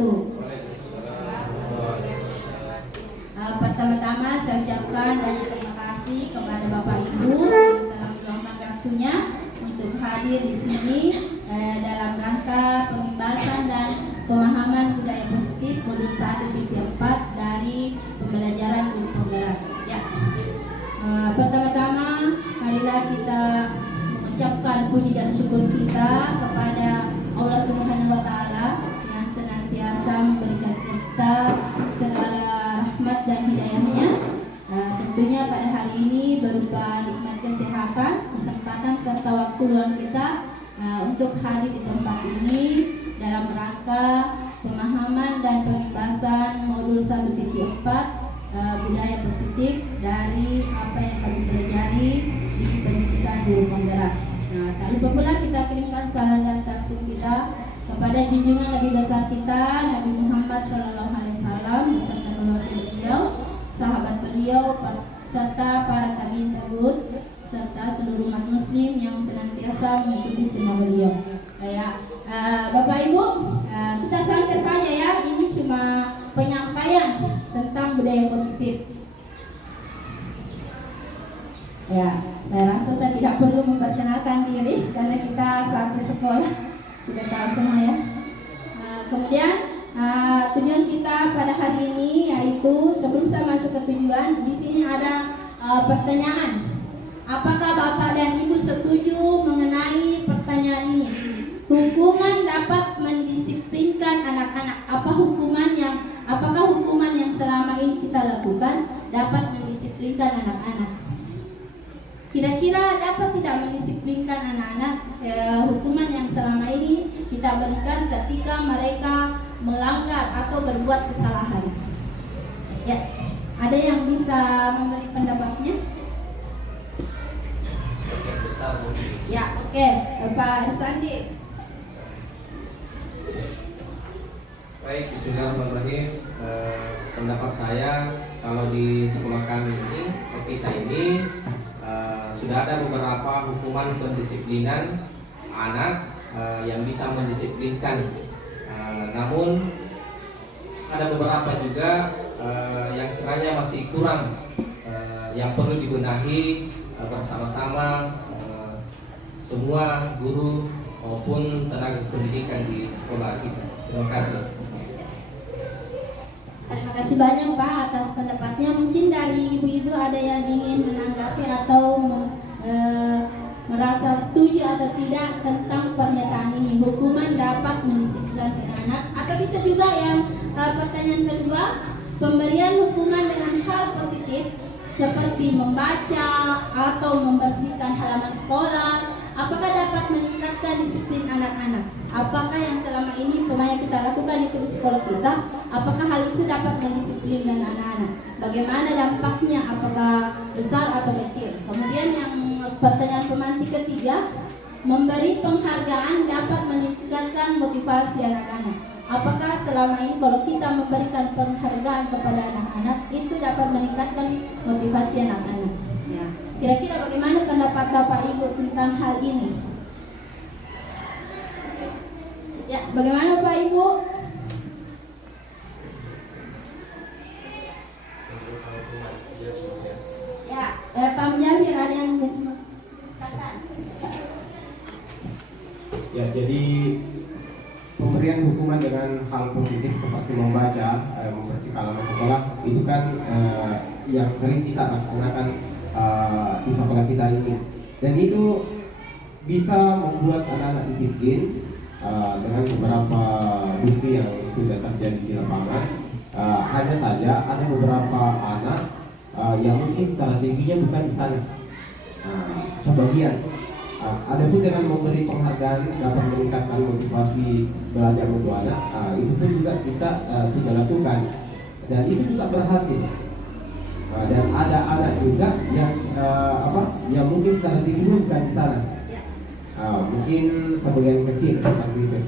wabarakatuh. Pertama-tama saya ucapkan banyak terima kasih kepada Bapak Ibu yang telah meluangkan waktunya untuk hadir di sini dalam rangka pembahasan dan pemahaman budaya positif modul 1.4 dari pembelajaran guru penggerak. Ya. Pertama-tama marilah kita mengucapkan puji dan syukur kita kepada Allah Subhanahu wa taala yang senantiasa memberikan kita segala rahmat dan hidayahnya. Tentunya pada hari ini berupa nikmat kesehatan, kesempatan serta waktu luang kita untuk hadir di tempat ini dalam rangka pemahaman dan pembahasan modul 1.4 budaya positif dari apa yang kami pelajari di pendidikan guru penggerak. Tak lupa pula kita kirimkan salam dan kasih kita kepada junjungan Nabi besar kita Nabi Muhammad SAW beserta keluarga beliau, sahabat beliau, serta para tabi'in tabi'ut, serta seluruh umat muslim yang senantiasa mengikuti sunnah beliau. Bapak Ibu, kita santai saja ya. Ini cuma penyampaian tentang budaya positif. Ya, saya rasa saya tidak perlu memperkenalkan diri karena kita satu sekolah sudah tahu semua ya. Kemudian tujuan kita pada hari ini yaitu sebelum saya masuk ke tujuan, di sini ada pertanyaan. Apakah Bapak dan Ibu setuju mengenai pertanyaan ini? Hukuman dapat mendisiplinkan anak-anak. Apakah hukuman yang selama ini kita lakukan dapat mendisiplinkan anak-anak? Kira-kira dapat tidak mendisiplinkan anak-anak hukuman yang selama ini kita berikan ketika mereka melanggar atau berbuat kesalahan? Ya, ada yang bisa memberi pendapatnya? Ya, oke. Pak Sandi. Baik, bismillahirrahmanirrahim. Pendapat saya kalau di sekolah kami ini, kita ini sudah ada beberapa hukuman pendisiplinan anak yang bisa mendisiplinkan. Namun ada beberapa juga yang kiranya masih kurang, yang perlu dibenahi bersama-sama semua guru maupun tenaga pendidikan di sekolah kita. Terima kasih. Terima kasih banyak Pak atas pendapatnya. Mungkin dari ibu-ibu ada yang ingin menanggapi atau merasa setuju atau tidak tentang pernyataan ini. Hukuman dapat mendisiplinkan anak. Atau bisa juga yang pertanyaan kedua, pemberian hukuman dengan hal positif seperti membaca atau membersihkan halaman sekolah, apakah dapat meningkatkan disiplin anak-anak? Apakah yang selama ini pernah kita lakukan itu di sekolah kita, apakah hal itu dapat mendisiplinkan anak-anak? Bagaimana dampaknya? Apakah besar atau kecil? Kemudian yang pertanyaan pemantik ketiga, memberi penghargaan dapat meningkatkan motivasi anak-anak. Apakah selama ini kalau kita memberikan penghargaan kepada anak-anak itu dapat meningkatkan motivasi anak-anak? Ya. Kira-kira bagaimana pendapat Bapak Ibu tentang hal ini? Ya, bagaimana Pak Ibu? Ya, Pak Mujamir ada yang mengatakan. Ya, jadi pemberian hukuman dengan hal positif seperti membaca, membersihkan halaman sekolah itu kan yang sering kita laksanakan di sekolah kita ini, dan itu bisa membuat anak-anak disiplin dengan beberapa bukti yang sudah terjadi di lapangan. Hanya saja ada beberapa anak yang mungkin strateginya bukan di sana. Sebagian ada pun dengan memberi penghargaan dapat meningkatkan motivasi belajar untuk anak. Itu pun juga kita sudah lakukan dan itu juga berhasil. Dan ada anak juga yang yang mungkin strateginya bukan di sana. Mungkin sebagian kecil seperti itu.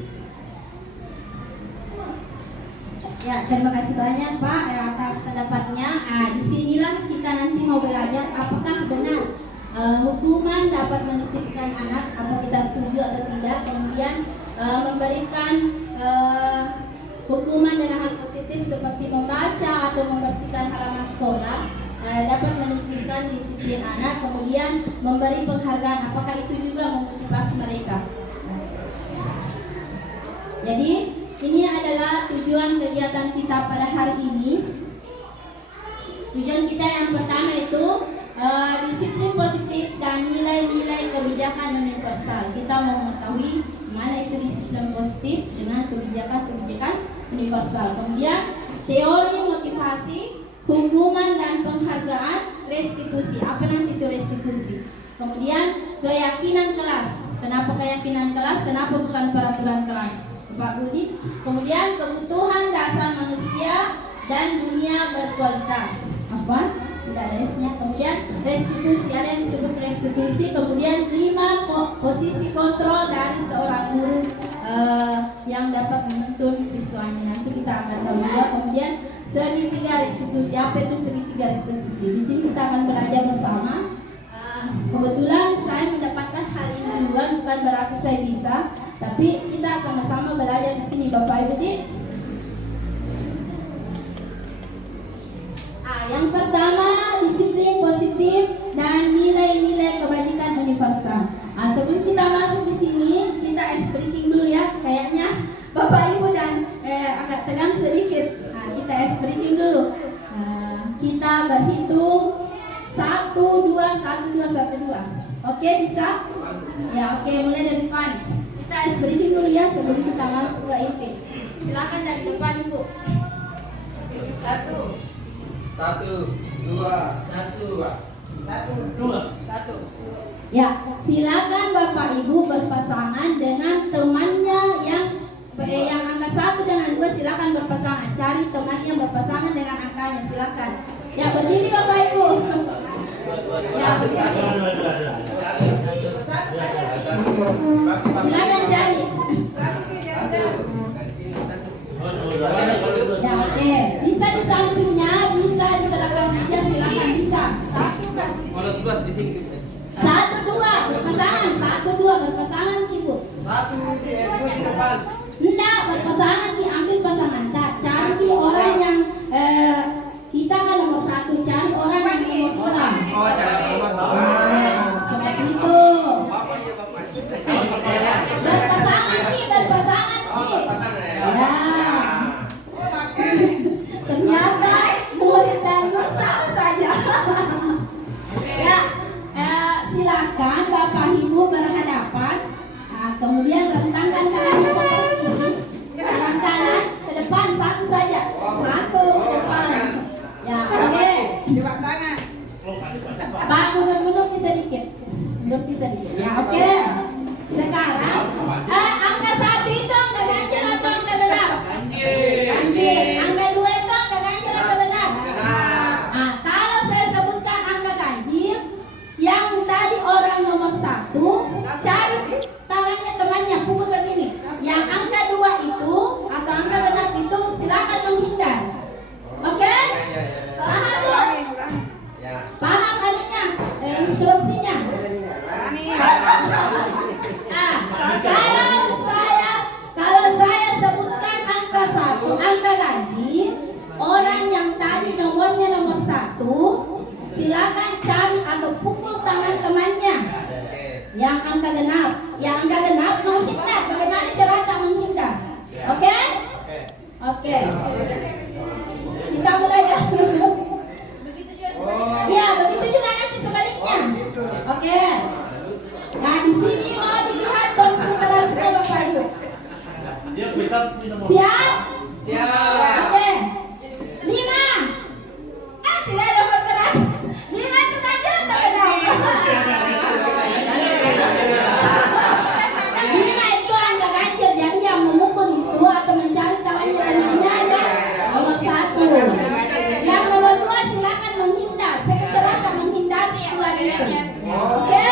Ya, terima kasih banyak Pak atas pendapatnya. Disinilah kita nanti mau belajar apakah benar hukuman dapat mendisiplinkan anak, apa kita setuju atau tidak. Kemudian memberikan hukuman dengan hal positif seperti membaca atau membersihkan halaman sekolah dapat meningkatkan disiplin anak, kemudian memberi penghargaan, apakah itu juga memotivasi mereka. Jadi ini adalah tujuan kegiatan kita pada hari ini. Tujuan kita yang pertama itu disiplin positif dan nilai-nilai kebijakan universal. Kita mau mengetahui mana itu disiplin positif dengan kebijakan-kebijakan universal. Kemudian teori motivasi, hukuman dan penghargaan, restitusi. Apa nanti itu restitusi? Kemudian keyakinan kelas. Kenapa keyakinan kelas? Kenapa bukan peraturan kelas? Pak Budi. Kemudian kebutuhan dasar manusia dan dunia berkualitas. Apa? Tidak ada S-nya. Kemudian restitusi, ada yang disebut restitusi. Kemudian 5 posisi kontrol dari seorang guru yang dapat menuntun siswanya. Nanti kita akan tahu juga. Kemudian segitiga restitusi. Apa itu segitiga restitusi? Di sini kita akan belajar bersama. Kebetulan saya mendapatkan hal ini duluan, bukan berarti saya bisa, tapi kita sama-sama belajar di sini, Bapak Ibu. Yang pertama, disiplin positif dan nilai-nilai kebajikan universal. Sebelum kita masuk di sini, kita ice breaking dulu ya. Kayaknya Bapak Ibu dan agak tegang sedikit. Kita ice breaking dulu. Kita berhitung 1, 2, 1, 2, 1, 2. Oke, bisa? Ya, oke, mulai dari depan. Kita ice breaking dulu ya sebelum kita masuk ke inti. Silakan dari depan, Ibu. 1. 1, 2, 1, 2. Ya, silakan Bapak Ibu berpasangan dengan temannya yang angka 1 dengan 2, silakan berpasangan. Cari temannya berpasangan dengan angkanya, silakan. Ya, berdiri Bapak Ibu. Ya, berdiri. Silakan cari. Ya, oke. Bisa di sampingnya, bisa di belakang aja, silakan bisa. 1, 2 berpasangan, 1, 2 berpasangan, Ibu. 1, 2 di depan. Enggak, berpasangan diambil pasangan. Cari orang yang kita kan nomor 1, cari orang yang nomor 2. Oh, cari nomor 2. Seperti itu. Berpasangan Ki. Ya. Ternyata murid dan guru sama saja. Ya, silakan Bapak Ibu berhadapan. Kemudian rentangkan tangan seperti ini. Tangan kanan ke depan, 1 saja. 1 ke depan. Ya, oke. Pak, mundur sedikit. Ya, oke. Sekarang angka 1 itu angka ganjil atau angka genap? Ganjil. Angka 2 itu angka ganjil atau genap? Kalau saya sebutkan angka ganjil, yang tadi orang nomor 1 cari tangannya temannya, pukul begini. Yang angka 2 itu atau angka genap itu silakan menghindar. Oke? Paham Bu? Paham anunya? Instruksinya? Kalau saya sebutkan angka 1, angka ganjil, orang yang tadi nomornya nomor 1 silakan cari atau pukul tangan temannya. Yang angka genap menghindar. Bagaimana cara tak menghindar? Oke? Oke. Kita mulai dulu. Ya, begitu juga nanti sebaliknya. Oke. Nah, di sini mau dilihat konsentrasinya Bapak Ibu. Siap? Siap. Oke. 5. Tidak ada bergerak. 5 itu ganjil atau genap? 5 itu angka ganjil. Jadi yang memukul itu atau mencari tangannya temannya ada nomor 1. Yang nomor 2 silakan menghindar. Keceratan menghindari yang lainnya. Oke?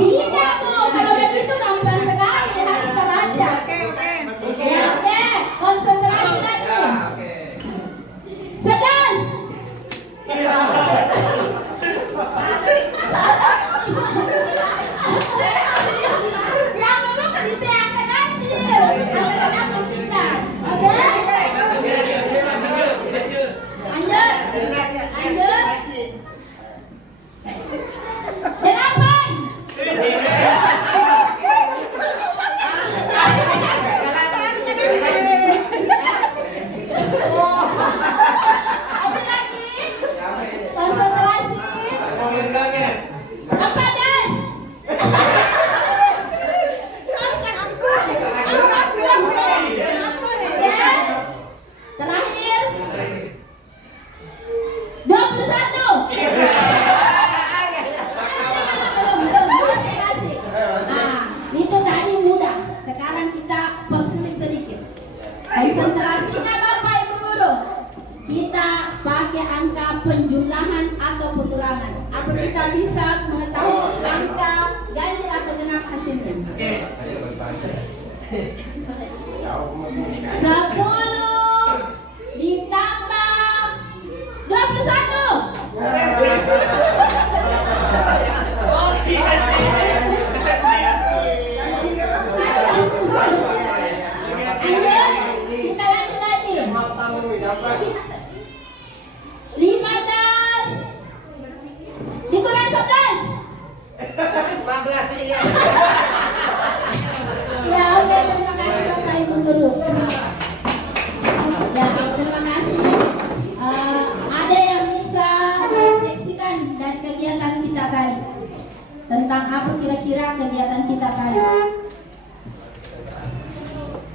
Iya Bu, kalau begitu gampang sekali harus teraca. Ya, oke. Konsentrasinya Bapak Ibu Guru, kita pakai angka penjumlahan atau pengulangan. Apa kita bisa mengetahui angka ganjil atau genap hasilnya? Oke. 10 ditambah 21. Lanjut, kita lanjut lagi. 15 dikurang 11. 14 aja ya. Ya, oke, terima kasih Bapak Ibu Guru. Ya, terima kasih. Ada yang bisa merefleksikan dari kegiatan kita tadi tentang apa kira-kira kegiatan kita tadi?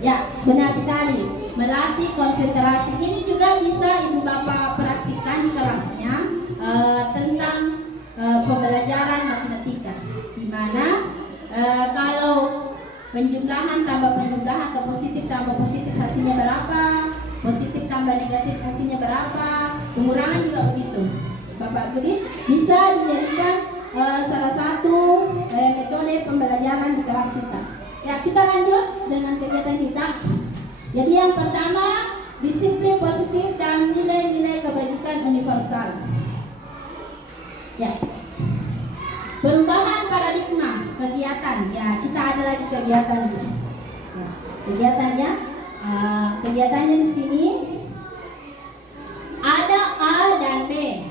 Ya, benar sekali. Melatih konsentrasi ini juga bisa Ibu Bapak praktikkan di kelasnya tentang pembelajaran matematika, di mana kalau penjumlahan tambah penjumlahan atau positif tambah positif hasilnya berapa, positif tambah negatif hasilnya berapa, pengurangan juga begitu. Bapak Budi bisa dijadikan salah satu metode pembelajaran di kelas kita. Ya, kita lanjut dengan kegiatan kita. Jadi yang pertama, disiplin positif dan nilai-nilai kebajikan universal. Ya. Perubahan paradigma kegiatan. Ya, kita ada lagi kegiatan. Ya, kegiatannya, kegiatannya di sini ada A dan B.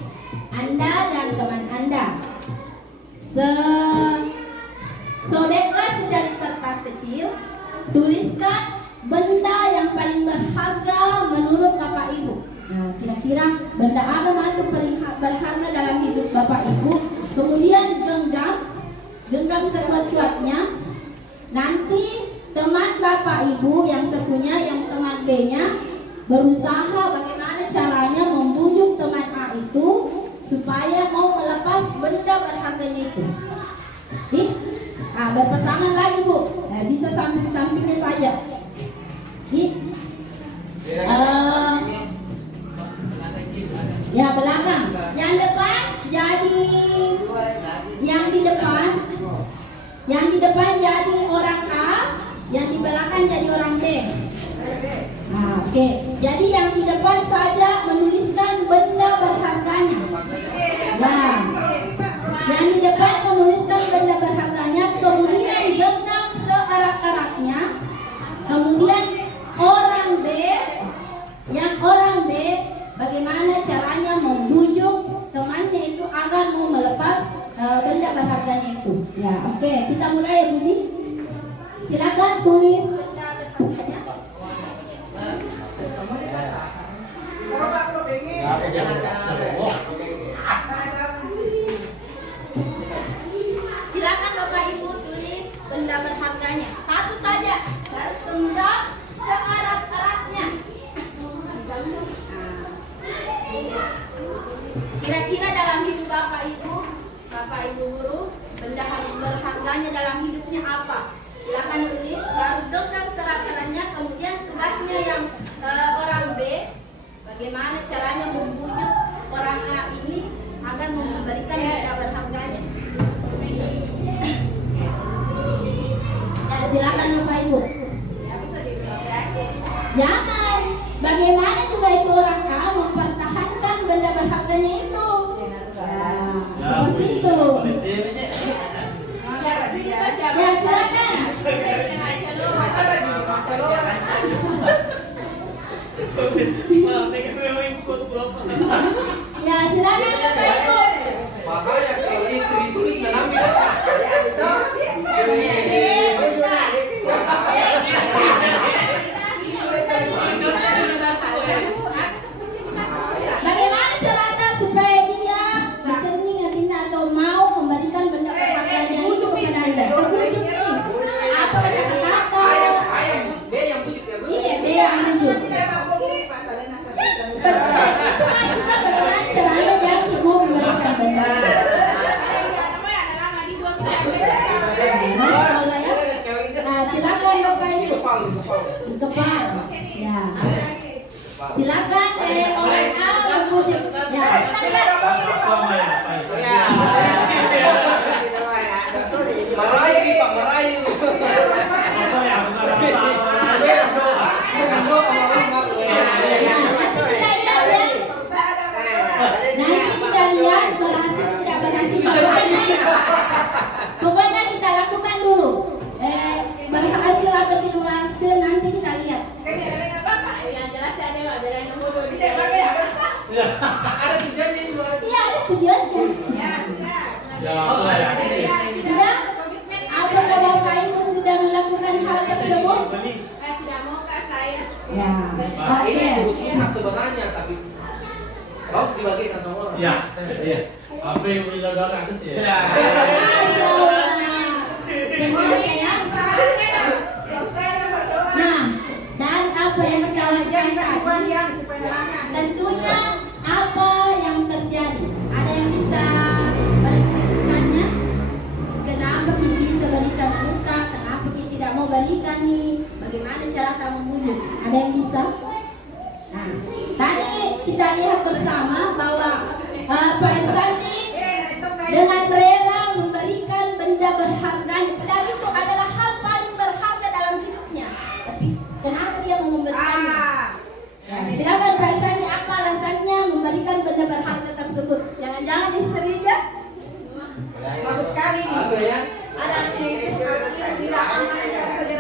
Anda dan teman Anda. Sobeklah secari kertas kecil, tuliskan benda yang paling berharga menurut Bapak Ibu. Nah, kira-kira benda apa yang paling berharga dalam hidup Bapak Ibu? Kemudian genggam sekuat-kuatnya. Nanti teman Bapak Ibu yang satunya, yang teman B-nya, berusaha bagaimana caranya membujuk teman A itu supaya mau melepas benda berharganya itu. Berpasangan lagi Bu, bisa samping-sampingnya saja. Ya, belakang. Yang depan jadi yang di depan jadi orang A, yang di belakang jadi orang B. Oke. Jadi yang di depan saja menuliskan benda berharganya. Ya. Yang di depan menuliskan benda berharganya, kemudian genggam seerat-eratnya. Kemudian orang B, bagaimana caranya membujuk temannya itu agar mau melepas benda berharganya itu. Ya, oke, kita mulai ya Budi. Silakan tulis benda berharganya. Silakan Bapak Ibu tulis benda berharganya. Satu saja, genggam seerat-eratnya. Kira-kira dalam hidup Bapak Ibu Guru, benda berharganya dalam hidupnya apa? Silakan tulis, baru genggam seerat-eratnya. Kemudian tugasnya yang orang B, bagaimana caranya membujuk orang A ini agar memberikan benda berharganya. Silakan Bapak Ibu. Jangan. Bagaimana juga itu orang A mempertahankan benda berharganya itu. Seperti itu. Ya, silakan. Ya, silakan Bapak Ibu. Makanya kalau istri tulis namanya. Bagaimana caranya supaya dia mencerning atau mau memberikan benda berharganya itu kepada Anda? Terbujuk nih. Apa kata-kata? B yang bujuk ya, Bu? Iya, B yang bujuk. Betul, itu kan juga bagaimana caranya dia mau memberikan benda. Silakan Bapak Ibu. Di kepala. Ya. Ya. Silakan orang A memuji. Ya. Merayu Pak, merayu. Nanti kita lihat berhasil tidak berhasil bagaimana. Pokoknya kita lakukan dulu. Berhasil atau tidak berhasil nanti kita lihat. Yang jelas ada yang bodoh di Ada tujuannya itu. Iya ada tujuannya. Tidak? Apakah Bapak Ibu sudah melakukan hal tersebut? tidak mau kak saya. Ya. Ini Oke. usaha sebenarnya tapi harus dibagikan sama orang. Ya, iya. Apa yang dilakukan itu sih? Ya. Masya Allah. Benar ya? Nah, dan apa yang saya lakukan? Tentunya apa yang terjadi? Ada yang bisa verifikasikannya? Kenapa kita bisa berikan muka? Kenapa kita tidak mau balikan nih? Bagaimana cara kamu membujuk? Ada yang bisa? Nah, tadi kita lihat bersama bahwa Pak Irsandi dengan rela memberikan benda berharganya. Padahal itu adalah hal paling berharga dalam hidupnya. Tapi kenapa dia mau memberikannya? Nah, silakan Pak Irsandi, apa alasannya memberikan benda berharga tersebut? Jangan-jangan istrinya? Bagus sekali nih. Apa ya? Ada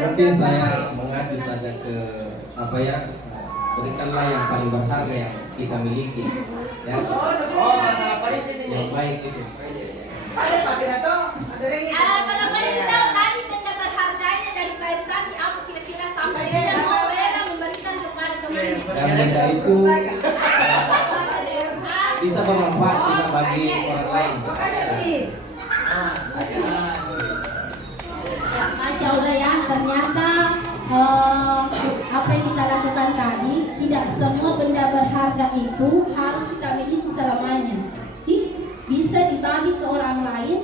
Mungkin saya mengadu saja ke apa ya, berikanlah yang paling berharga yang kita miliki, ya. Oh, masalah paling ini. Yang baik itu. Ada tapi datang ada yang Kalau kalian tahu tadi benda berharganya dari Pak Irsandi, apa kira-kira sampai dia mau rela memberikan kepada temannya? Dan benda itu bisa bermanfaat juga bagi orang lain. Ya, Masya Allah ya, ternyata apa yang kita lakukan tadi, tidak semua benda berharga itu harus kita miliki selamanya. Bisa dibagi ke orang lain,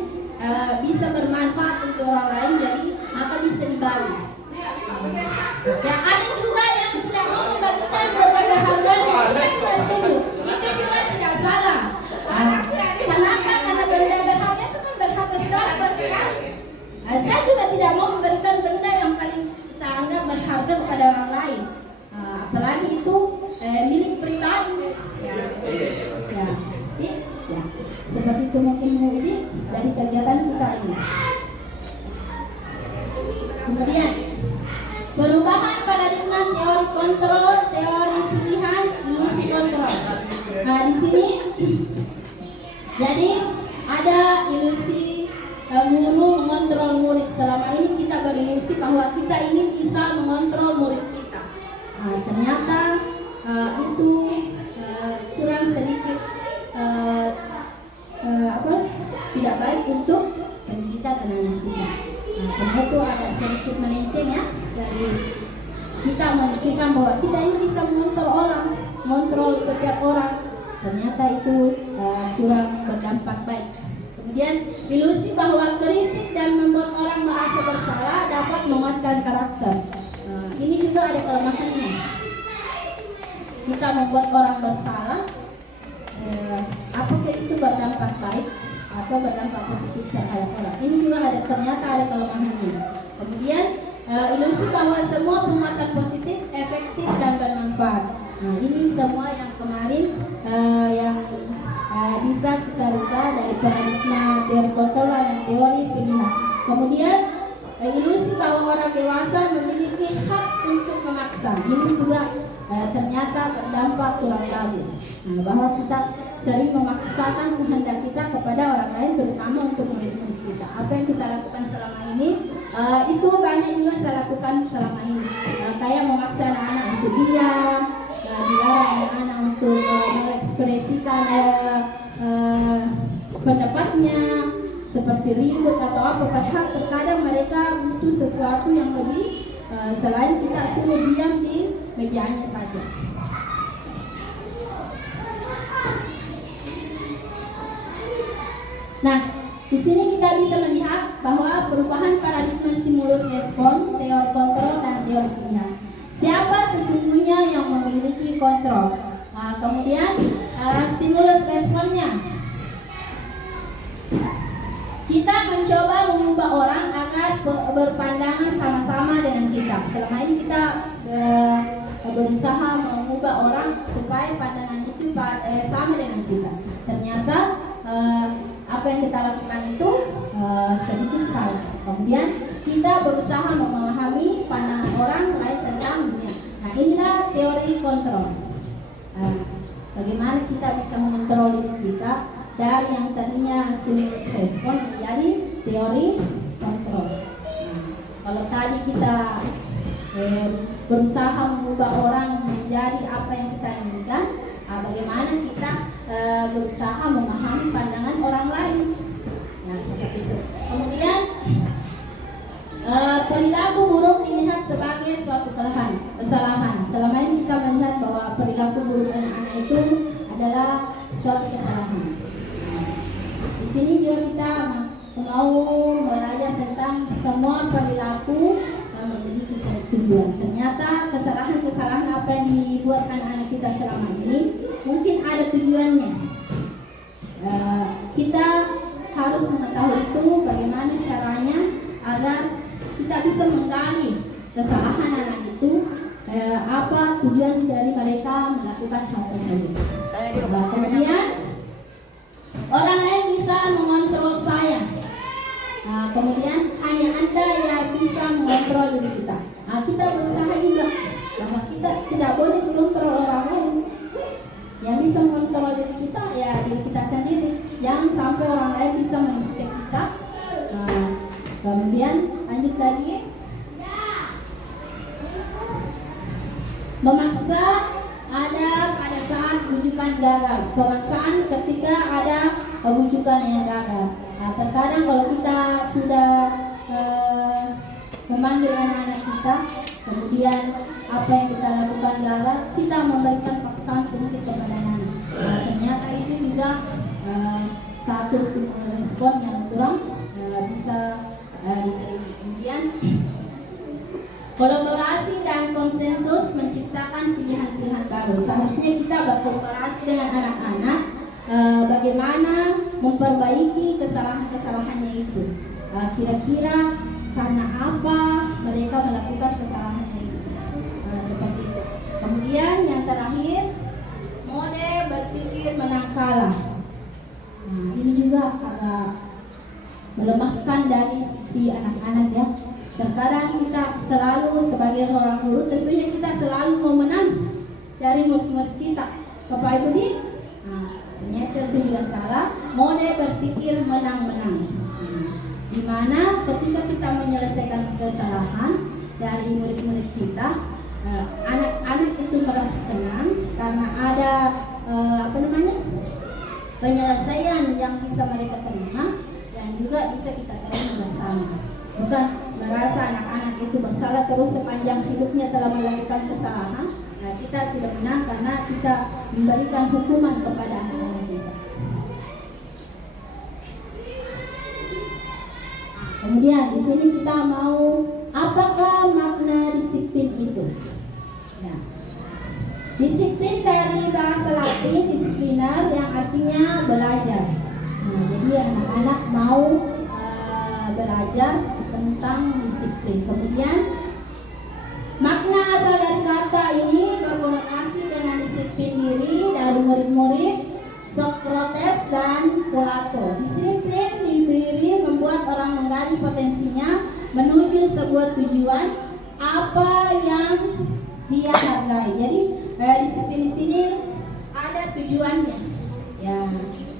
bisa bermanfaat untuk orang lain, jadi maka bisa dibagi. Ya, ada juga yang tidak mau membagikan benda berharganya, kita juga setuju, itu juga tidak salah. Kenapa? Karena benda berharga itu kan berharga sekali. Saya juga tidak mau memberikan benda yang paling sangat berharga kepada orang lain, apalagi itu milik pribadi. Ya. Seperti itu mungkin ini dari kegiatan kita ini. Kemudian perubahan paradigma teori kontrol, teori pilihan, ilusi kontrol. Nah di sini jadi ada ilusi guru mengontrol murid. Selama ini kita berilusi bahwa kita ini bisa mengontrol murid kita. Nah, ternyata itu kurang sedikit tidak baik untuk pendidikan anak-anak kita. Nah, karena itu agak sedikit melenceng ya dari kita memikirkan bahwa kita ini bisa mengontrol setiap orang. Ternyata itu kurang berdampak baik. Kemudian ilusi bahwa kritik dan membuat orang merasa bersalah dapat menguatkan karakter. Ini juga ada kelemahannya. Kita membuat orang bersalah, apakah itu berdampak baik atau berdampak positif terhadap orang? Ini juga ternyata ada kelemahannya. Kemudian ilusi bahwa semua penguatan positif, efektif dan bermanfaat. Nah, ini semua yang kemarin yang bisa kita rubah dari paradigma teori kontrol dan teori pilihan. Kemudian ilusi bahwa orang dewasa memiliki hak untuk memaksa. Ini juga ternyata berdampak kurang bagus. Nah, bahwa kita sering memaksakan kehendak kita kepada orang lain, terutama untuk murid-murid kita. Apa yang kita lakukan selama ini, itu banyak juga saya lakukan selama ini. Kayak memaksa anak-anak untuk diam, dilarang anak-anak untuk mengekspresikan pendapatnya, seperti ribut atau apa. Padahal terkadang mereka butuh sesuatu yang lebih selain kita suruh diam di mejanya saja. Nah, di sini kita bisa melihat bahwa perubahan paradigma stimulus respon, teori kontrol dan teori pilihan. Siapa sesungguhnya yang memiliki kontrol? Kemudian stimulus responnya. Kita mencoba mengubah orang agar berpandangan sama-sama dengan kita. Selama ini kita berusaha mengubah orang supaya pandangan itu sama dengan kita. Ternyata apa yang kita lakukan itu sedikit salah. Kemudian kita berusaha memahami pandangan orang lain tentang dunia. Nah, inilah teori kontrol. Bagaimana kita bisa mengontrol diri kita dari yang tadinya stimulus respon menjadi teori kontrol. Kalau tadi kita berusaha mengubah orang menjadi apa yang kita inginkan, bagaimana kita berusaha memahami pandangan orang lain. Nah, seperti itu. Kemudian perilaku buruk dilihat sebagai suatu kesalahan. Selama ini kita melihat bahwa perilaku buruk anak-anak itu adalah suatu kesalahan. Di sini juga kita mau belajar tentang semua perilaku yang memiliki tujuan. Ternyata kesalahan-kesalahan apa yang dibuat anak-anak kita selama ini mungkin ada tujuannya. Kita harus mengetahui itu bagaimana caranya agar kita bisa menggali kesalahan anak itu, apa tujuan dari mereka melakukan hal tersebut. Kemudian orang lain bisa mengontrol saya. Kemudian hanya Anda yang bisa mengontrol diri kita. Kita berusaha juga bahwa kita tidak boleh mengontrol orang lain. Yang bisa mengontrol diri kita ya diri kita sendiri. Jangan sampai orang lain bisa mendikte kita. Kemudian lanjut lagi. Memaksa ada pada saat bujukan gagal. Pemaksaan ketika ada bujukan yang gagal. Terkadang kalau kita sudah memanggil anak-anak kita, kemudian apa yang kita lakukan gagal, kita memberikan paksaan sedikit kepada anak. Ternyata itu juga satu stimulus respon yang kurang bisa diterima. Kemudian kolaborasi dan konsensus menciptakan pilihan-pilihan baru. Seharusnya kita berkolaborasi dengan anak-anak bagaimana memperbaiki kesalahan-kesalahannya itu. Kira-kira karena apa mereka melakukan kesalahannya itu. Seperti itu. Kemudian yang terakhir, mode berpikir menang kalah. Ini juga agak melemahkan dari sisi anak-anak ya. Terkadang kita selalu sebagai seorang guru tentunya kita selalu mau menang dari murid-murid kita. Bapak Ibu di, ternyata itu juga salah. Mode berpikir menang-menang. Di mana ketika kita menyelesaikan kesalahan dari murid-murid kita, anak-anak itu merasa senang karena ada penyelesaian yang bisa mereka terima dan juga bisa kita terima bersama. Bukan merasa anak-anak itu bersalah terus sepanjang hidupnya telah melakukan kesalahan. Kita sudah menang karena kita memberikan hukuman kepada anak-anak kita. Kemudian di sini kita mau apakah makna disiplin itu? Ya. Disiplin dari bahasa Latin disipliner yang artinya belajar. Jadi anak-anak mau belajar tentang disiplin. Kemudian makna asal dari kata ini berkonotasi dengan disiplin diri dari murid-murid Socrates dan Plato. Disiplin diri membuat orang menggali potensinya menuju sebuah tujuan apa yang dia hargai. Jadi disiplin di sini ada tujuannya. Ya,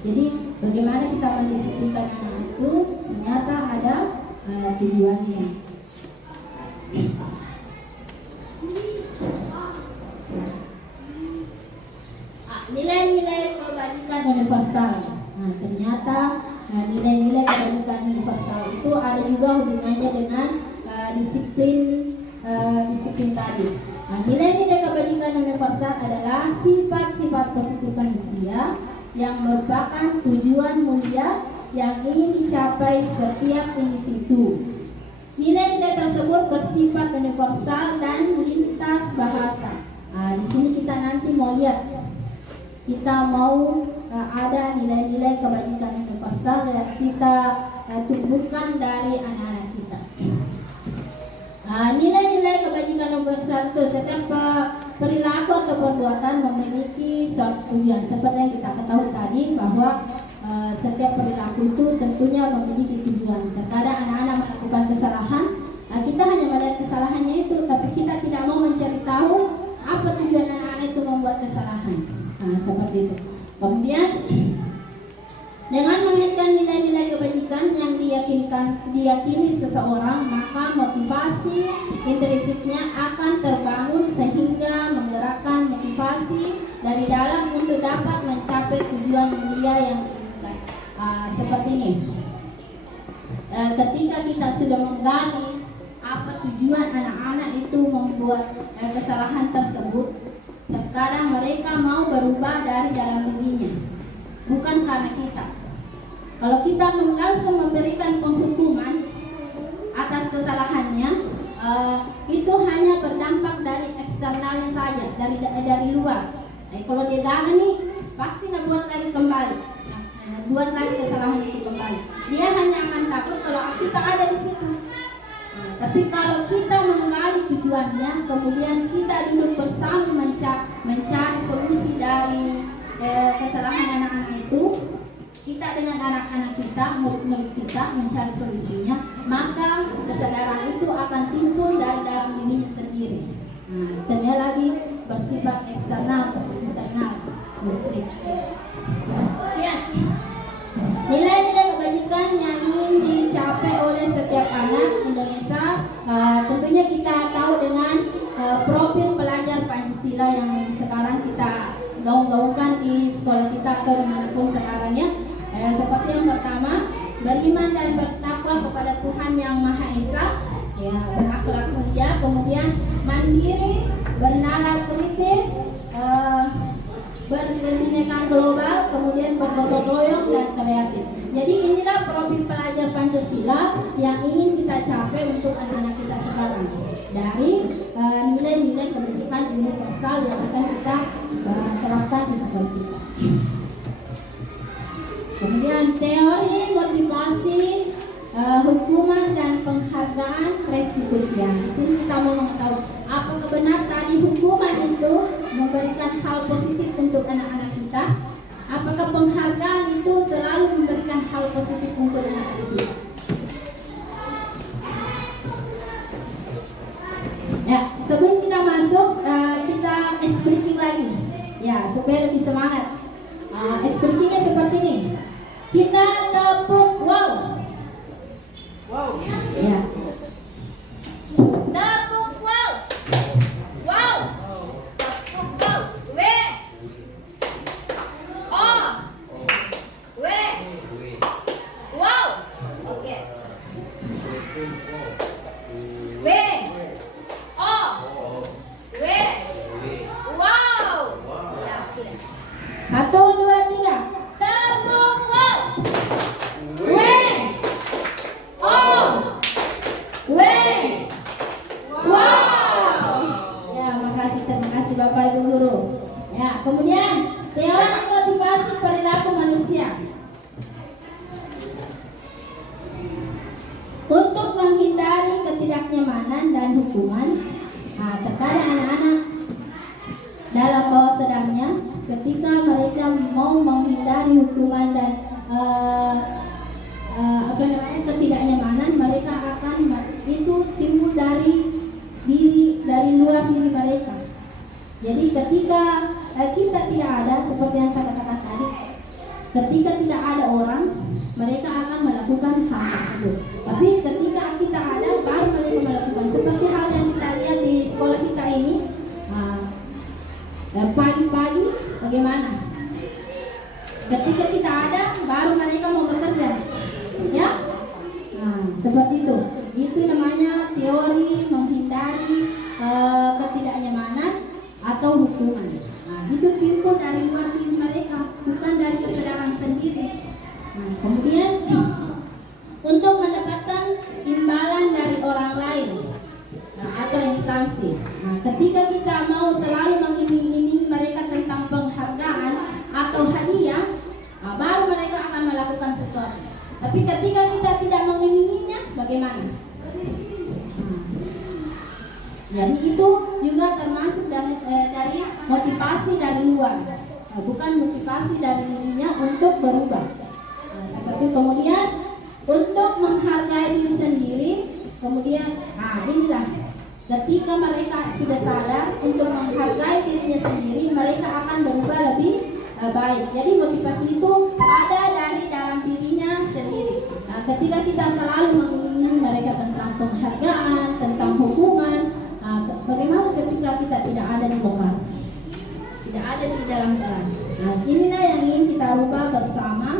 jadi bagaimana kita mendisiplinkan anak itu ternyata ada tujuannya. Nilai-nilai kebajikan universal. Ternyata nilai-nilai kebajikan universal itu ada juga hubungannya dengan disiplin tadi. Nilai-nilai kebajikan universal adalah sifat-sifat positif manusia yang merupakan tujuan mulia yang ingin dicapai setiap individu Nilai-nilai tersebut bersifat universal dan lintas bahasa. Di sini kita nanti mau lihat, kita mau ada nilai-nilai kebajikan universal yang kita tumbuhkan dari anak-anak kita. Nilai-nilai kebajikan universal itu setiap perilaku atau perbuatan memiliki suatu tujuan. Seperti yang kita ketahui tadi bahwa setiap perilaku itu tentunya memiliki tujuan. Terkadang anak-anak melakukan kesalahan, kita hanya melihat kesalahannya itu, tapi kita tidak mau mencari tahu apa tujuan anak-anak itu membuat kesalahan. Seperti itu. Kemudian dengan mengingatkan nilai-nilai kebajikan yang diyakini seseorang, maka motivasi intrinsiknya akan terbangun sehingga menggerakkan motivasi dari dalam untuk dapat mencapai tujuan mulia yang diinginkan. Seperti ini. Ketika kita sudah menggali apa tujuan anak-anak itu membuat kesalahan tersebut, terkadang mereka mau berubah dari dalam dirinya, bukan karena kita. Kalau kita langsung memberikan penghukuman atas kesalahannya, itu hanya berdampak dari eksternalnya saja, dari luar. Kalau dia gagal nih, pasti nggak buat lagi kembali, buat lagi kesalahan itu kembali. Dia hanya akan takut kalau kita ada di situ. Tapi kalau kita menggali tujuannya, kemudian kita duduk bersama mencari solusi dari kesalahan anak-anak itu, kita dengan anak-anak kita, murid-murid kita mencari solusinya, maka kesadaran itu akan timbul dari dalam dirinya sendiri. Ternyata lagi bersifat eksternal atau internal. Ya. Nilai-nilai kebajikan yang ingin dicapai oleh setiap anak Indonesia, tentunya kita tahu dengan profil pelajar Pancasila yang sekarang kita gaung-gaungkan di sekolah kita atau dimanapun sekarang ya. Seperti yang pertama, beriman dan bertakwa kepada Tuhan Yang Maha Esa, ya, berakhlak mulia, kemudian mandiri, bernalar kritis, berpendidikan global, kemudian bergotong royong dan kreatif. Jadi inilah profil pelajar Pancasila yang ingin kita capai untuk anak-anak kita sekarang dari nilai-nilai kebajikan universal yang akan kita terapkan di sekolah kita. Kemudian teori motivasi, hukuman dan penghargaan restitusi. Di sini kita mau mengetahui apakah benar tadi hukuman itu memberikan hal positif untuk anak-anak kita? Apakah penghargaan itu selalu memberikan hal positif untuk anak-anak kita? Ya, sebelum kita masuk, kita explicating lagi, ya, supaya lebih semangat. Explicatingnya seperti ini. Kita tepuk wow. Wow. Ya. Tepuk wow. Wow. Tepuk wow. W. O. W. Wow. Oke. W. O. W. Wow. Ya, oke. 1, 2, 3. Tepuk wow. W. O. W. Wow. Ya, terima kasih Bapak Ibu guru. Ya, kemudian teori motivasi perilaku manusia. Untuk menghindari ketidaknyamanan dan hukuman, terkadang anak-anak dalam bawah sadarnya, ketika mereka mau menghindari hukuman dan ketidaknyamanan, mereka akan itu timbul dari luar diri mereka. Jadi ketika kita tidak ada, seperti yang saya katakan tadi, ketika tidak ada orang, mereka akan melakukan hal tersebut. Tapi ketika kita ada, baru mereka melakukan. Seperti hal yang kita lihat di sekolah kita ini, pagi-pagi bagaimana? Ketika kita ada, baru mereka mau bekerja, ya? Seperti itu. Itu namanya teori menghindari ketidaknyamanan atau hukuman. Itu timbul dari luar diri mereka, bukan dari kesadaran sendiri. Kemudian untuk mendapatkan imbalan dari orang motivasi. Nah, ketika kita mau selalu mengiming-imingi mereka tentang penghargaan atau hadiah, baru mereka akan melakukan sesuatu. Tapi ketika kita tidak mengiminginya, bagaimana? Jadi itu juga termasuk dari motivasi dari luar, bukan motivasi dari dirinya untuk berubah. Seperti kemudian untuk menghargai diri sendiri, kemudian inilah ketika mereka sudah sadar untuk menghargai dirinya sendiri, mereka akan berubah lebih baik. Jadi motivasi itu ada dari dalam dirinya sendiri. Nah, ketika kita selalu menginginkan mereka tentang penghargaan, tentang hukuman, bagaimana ketika kita tidak ada di lokasi, tidak ada di dalam kelas. Nah, inilah yang ingin kita rubah bersama.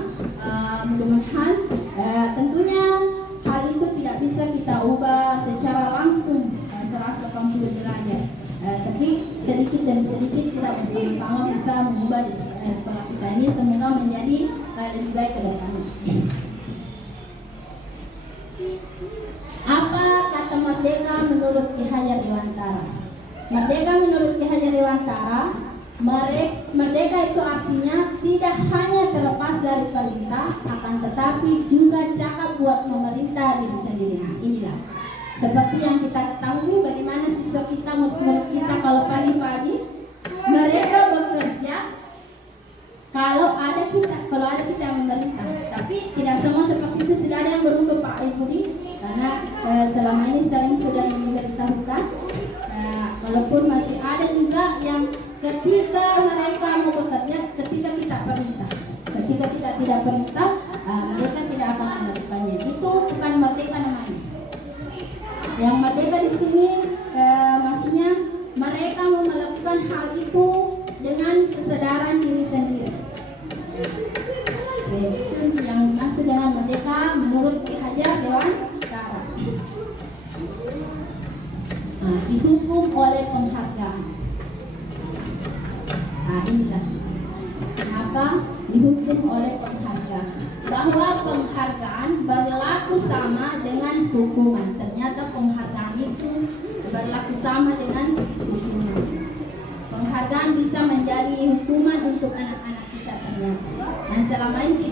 Mudah-mudahan tentunya hal itu tidak bisa kita ubah secara langsung 180 derajat. Tapi sedikit demi sedikit kita bersama-sama bisa mengubah di sekolah kita ini, semoga menjadi lebih baik ke depannya. Apa kata merdeka menurut Ki Hajar Dewantara? Merdeka menurut Ki Hajar Dewantara, merdeka itu artinya tidak hanya terlepas dari perintah, akan tetapi juga cakap buat memerintah diri sendiri. Nah, inilah seperti yang kita ketahui bagaimana siswa kita, menurut kita kalau pagi-pagi mereka bekerja kalau ada kita yang memerintah. Tapi tidak semua seperti itu. Sudah ada yang berubah Pak Ibu Di, karena selama ini sering sudah diberitahukan. Walaupun masih ada juga yang ketika mereka mau bekerja, ketika kita perintah, ketika kita tidak perintah, mereka tidak akan melakukannya. Itu bukan merdeka namanya. Yang merdeka di sini maksudnya mereka mau melakukan hal itu dengan kesadaran diri sendiri. Itu yang maksud dengan merdeka menurut Ki Hajar Dewantara. Dihukum oleh penghargaan. Inilah kenapa dihukum oleh penghargaan. Bahwa penghargaan berlaku sama dengan hukuman. Ternyata penghargaan itu berlaku sama dengan hukuman. Penghargaan bisa menjadi hukuman untuk anak-anak kita ternyata. Dan selama ini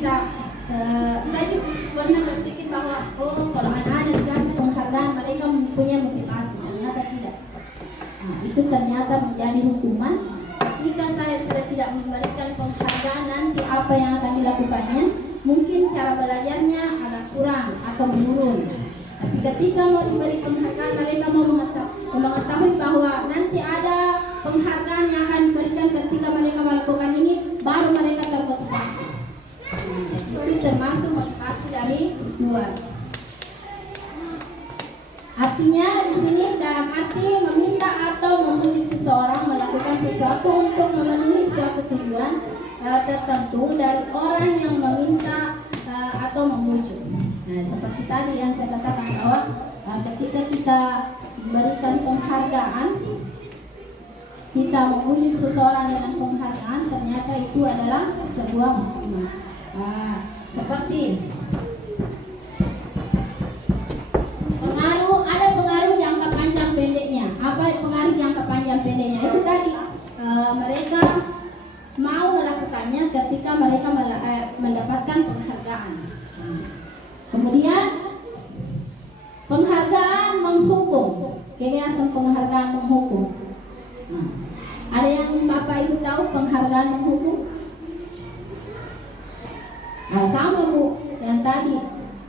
saya juga pernah berpikir bahwa kalau anak-anak dikasih penghargaan mereka mempunyai motivasi. Ternyata tidak. Itu ternyata menjadi hukuman. Ketika saya sudah tidak memberikan penghargaan, nanti apa yang akan dilakukannya? Mungkin cara belajarnya agak kurang atau menurun. Tapi ketika mau diberi penghargaan, mereka mau mengetahui bahwa nanti ada penghargaan yang akan diberikan ketika mereka melakukan ini, baru mereka termotivasi. Itu termasuk motivasi dari luar. Artinya di sini dalam arti meminta atau memuji seseorang melakukan sesuatu untuk memenuhi suatu tujuan tertentu dari orang yang meminta atau memuji. Nah, seperti tadi yang saya katakan bahwa ketika kita memberikan penghargaan, kita memuji seseorang dengan penghargaan, ternyata itu adalah sebuah hukuman. Seperti pengaruh jangka panjang pendeknya. Apa pengaruh jangka panjang pendeknya? Itu tadi mereka mau melakukannya ketika mereka mendapatkan penghargaan. Kemudian penghargaan menghukum. Kegiatan penghargaan menghukum. Ada yang Bapak Ibu tahu penghargaan menghukum? Sama Bu yang tadi,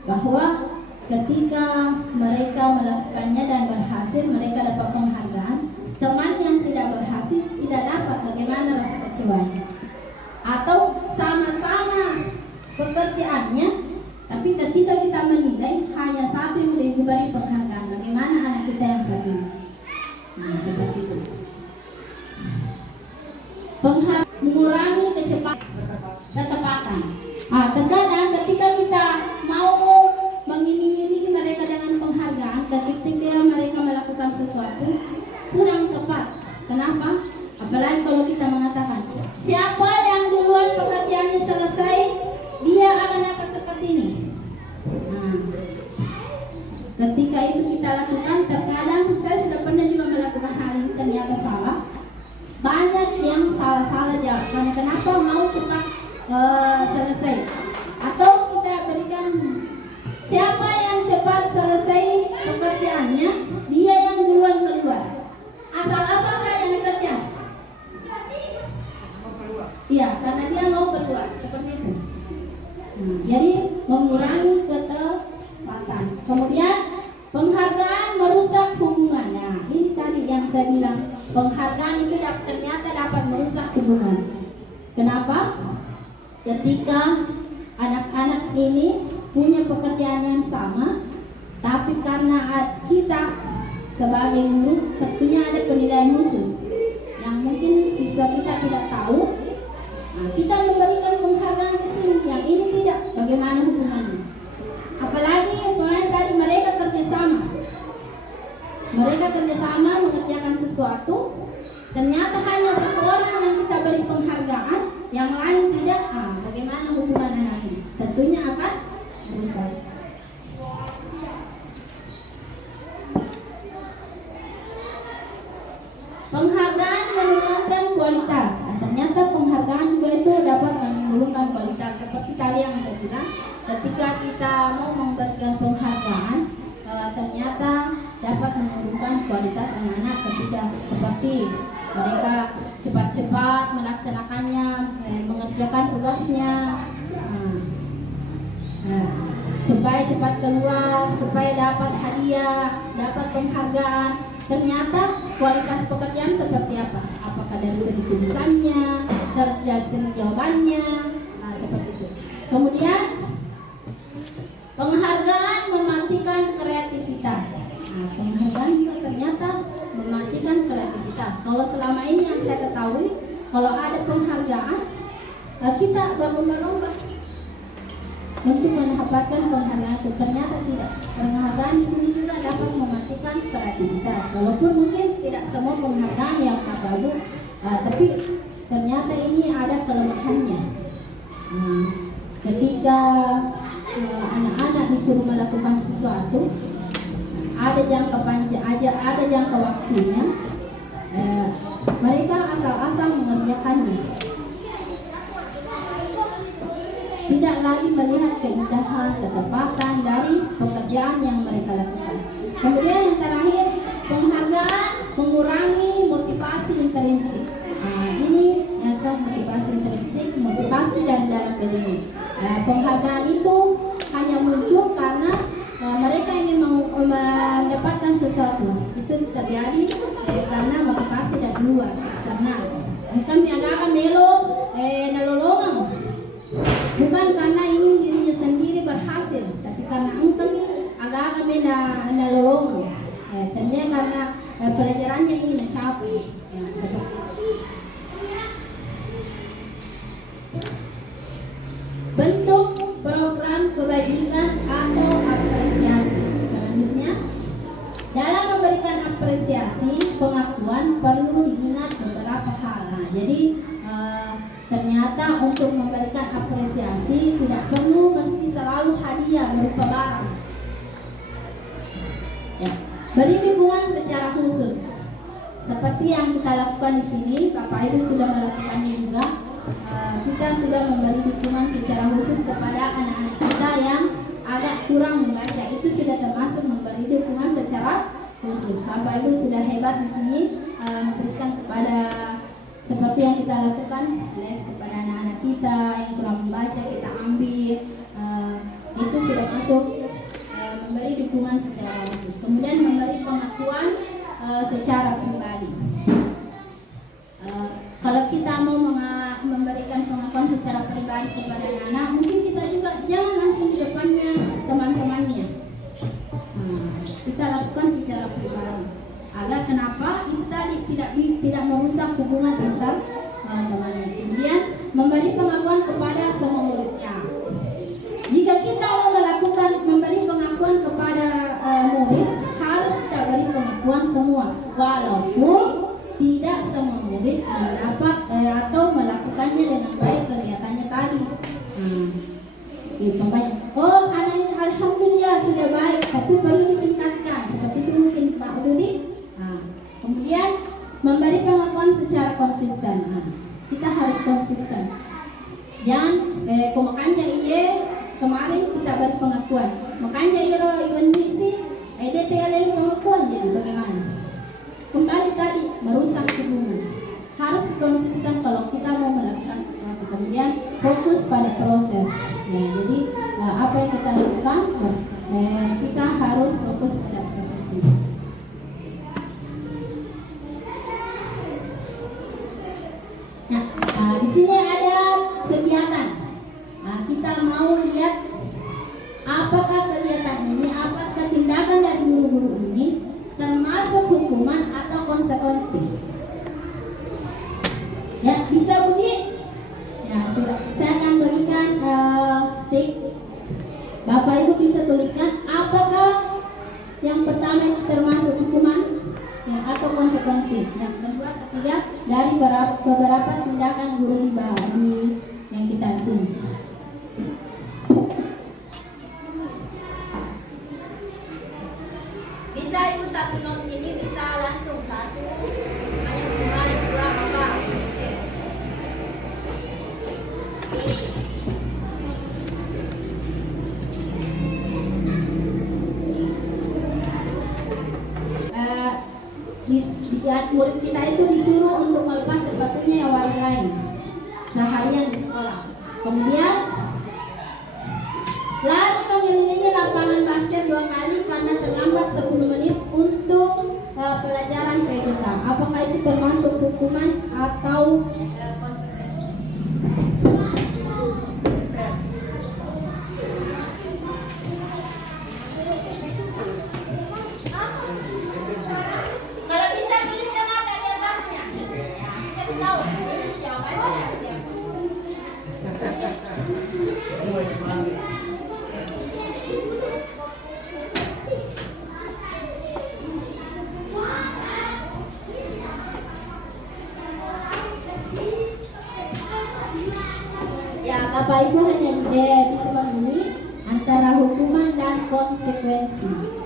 bahwa ketika mereka melakukannya dan berhasil, mereka dapat penghargaan. Teman yang tidak berhasil tidak dapat, bagaimana rasa kecewanya? Atau sama-sama pekerjaannya, tapi ketika kita menilai hanya satu yang diberi penghargaan, bagaimana anak kita yang satu ini? Nah, seperti itu. Mengurangi ketepatan. Terkadang ketika kita mau mengiming-imingi mereka dengan penghargaan, ketika mereka melakukan sesuatu kurang tepat. Kenapa? Apalagi kalau kita mengatakan, siapa yang duluan pekerjaannya selesai, dia akan dapat seperti ini. Ketika itu kita lakukan, terkadang saya sudah pernah juga melakukan Iya, karena dia mau keluar seperti itu. Jadi mengurangi ketepatan. Kemudian penghargaan merusak hubungan. Nah, ini tadi yang saya bilang, penghargaan itu ternyata dapat merusak hubungan. Kenapa? Ketika anak-anak ini punya pekerjaan yang sama, tapi karena kita sebagai guru tentunya ada penilaian khusus yang mungkin siswa kita tidak tahu. Nah, kita memberikan penghargaan di sini, yang ini tidak. Bagaimana hubungannya? Apalagi kemarin tadi mereka kerjasama mengerjakan sesuatu. Ternyata hanya satu orang yang kita beri penghargaan, yang lain tidak. Bagaimana hubungan anak ini? Tentunya akan rusak. Penghargaan menurunkan kualitas. Ternyata penghargaan juga itu dapat menurunkan kualitas. Seperti tadi yang saya bilang, ketika kita mau memberikan penghargaan, ternyata dapat menurunkan kualitas anak-anak ketika seperti mereka cepat-cepat melaksanakannya, mengerjakan tugasnya, supaya cepat keluar, supaya dapat hadiah, dapat penghargaan. Ternyata kualitas pekerjaan seperti apa? Apakah dari segi tulisannya, dari segi jawabannya, seperti itu. Kemudian penghargaan mematikan kreativitas. Penghargaan juga ternyata mematikan kreativitas. Kalau selama ini yang saya ketahui, kalau ada penghargaan, kita berlomba-lomba untuk mendapatkan penghargaan itu. Ternyata tidak. Penghargaan di sini juga dapat mematikan kreativitas. Walaupun mungkin tidak semua penghargaan yang bagus, tapi ternyata ini ada kelemahannya. Ketika anak-anak disuruh melakukan sesuatu, ada jangka panjang, ada jangka waktunya, mereka asal-asal mengerjakannya. Tidak lagi melihat keindahan, ketepatan dari pekerjaan yang mereka lakukan. Kemudian yang terakhir, penghargaan mengurangi motivasi intrinsik. Ini yang motivasi intrinsik, motivasi dari dalam diri. Penghargaan itu hanya muncul karena mereka ingin mendapatkan sesuatu. Itu terjadi karena motivasi dari luar, eksternal. Kami agak melo nolongan. Bukan karena ingin dirinya sendiri berhasil, tapi karena kami agak-agak nolongan. Tentunya karena pelajarannya ingin mencapai. Seperti itu. Bentuk program kebajikan atau apresiasi. Selanjutnya, dalam memberikan apresiasi, pengakuan perlu diingat beberapa hal. Jadi ternyata untuk memberikan apresiasi tidak perlu mesti selalu hadiah berupa barang. Beri dukungan secara khusus. Seperti yang kita lakukan di sini, Bapak Ibu sudah melakukannya juga. Kita sudah memberi dukungan secara khusus kepada anak-anak kita yang agak kurang membaca. Itu sudah termasuk memberi dukungan secara khusus. Bapak Ibu sudah hebat di sini, memberikan kepada seperti yang kita lakukan, les kepada anak-anak kita yang kurang membaca, kita ambil. Itu sudah masuk memberi dukungan secara khusus. Kemudian memberi pengakuan secara pribadi. Kalau kita mau memberikan pengakuan secara pribadi kepada anak-anak, mungkin kita juga jangan langsung di depannya teman-temannya. Kita lakukan secara pribadi. Agar kenapa? Itu tadi tidak merusak hubungan antar temannya. Kemudian memberi pengakuan kepada semua muridnya. Jika kita mau memberi pengakuan kepada murid, harus kita beri pengakuan semua, walaupun tidak semua murid mendapat atau melakukannya dengan baik kegiatannya tadi. Oh, anak ini alhamdulillah sudah baik, tapi perlu ditingkatkan. Seperti itu mungkin Pak Dudi. Kemudian memberi pengakuan secara konsisten. Kita harus konsisten. Jangan makanya kemarin kita beri pengakuan. Makanya Ibu misi EDTL pengakuan, jadi bagaimana? Kembali tadi merusak hubungan. Harus konsisten kalau kita mau melakukan sesuatu. fokus pada proses. Ya, jadi apa yang kita lakukan, kita harus fokus pada proses ini. Nah, di sini ada kegiatan. Nah, kita mau lihat apakah kegiatan ini, apakah tindakan dari guru-guru ini termasuk hukuman atau konsekuensi. Ya, bisa Budi? Ya, saya akan berikan stick. Bapak Ibu bisa tuliskan apakah yang pertama itu termasuk hukuman ya, atau konsekuensi. Yang kedua, ketiga dari beberapa tindakan guru di yang kita sini. Bisa ibu satu not ini bisa langsung satu. Hanya dua apa? Murid kita itu disuruh untuk melepas sepatunya yang warna lain seharian di sekolah. Kemudian lalu mengelilingi lapangan basket 2 kali karena terlambat 10 menit untuk pelajaran PJK. Apakah itu termasuk hukuman atau konsekuensi? Kalau bisa tuliskan ada di atasnya. Kita tahu ini jawabannya siapa. Ya, Bapak Ibu hanya bisa memilih antara hukuman dan konsekuensi.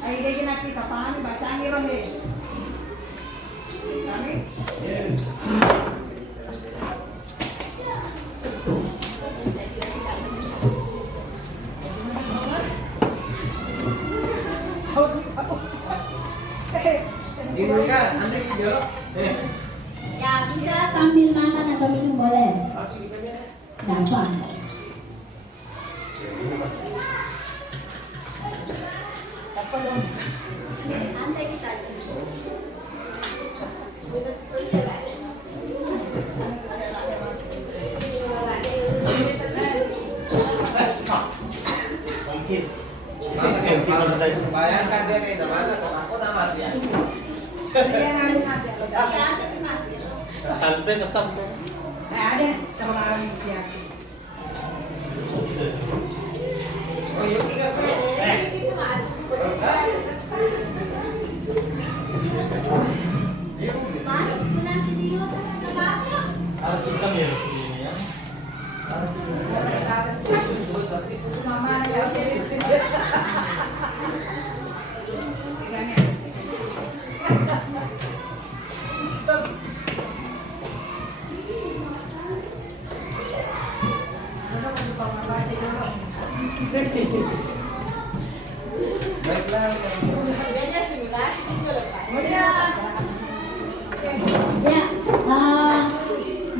Ay, hindi nakita pa. Baca ang hirang eh. Kami? Bingung kan? Anda video? Ya, bisa sambil makan atau minum boleh. Dapat. Santai kita. Mungkin. Bayangkan dia nih, namanya kok aku tamat ya. Ayan ang nasa. Ya, asik mati. Alpe tetap. Ay, ada. Sama kami biasa. Oh iya, enggak sih. Mas, nanti di YouTube apa? Harus hitam ya ini ya. Mama na lang. Baiklah. Harganya simulasi juga Pak. Ya,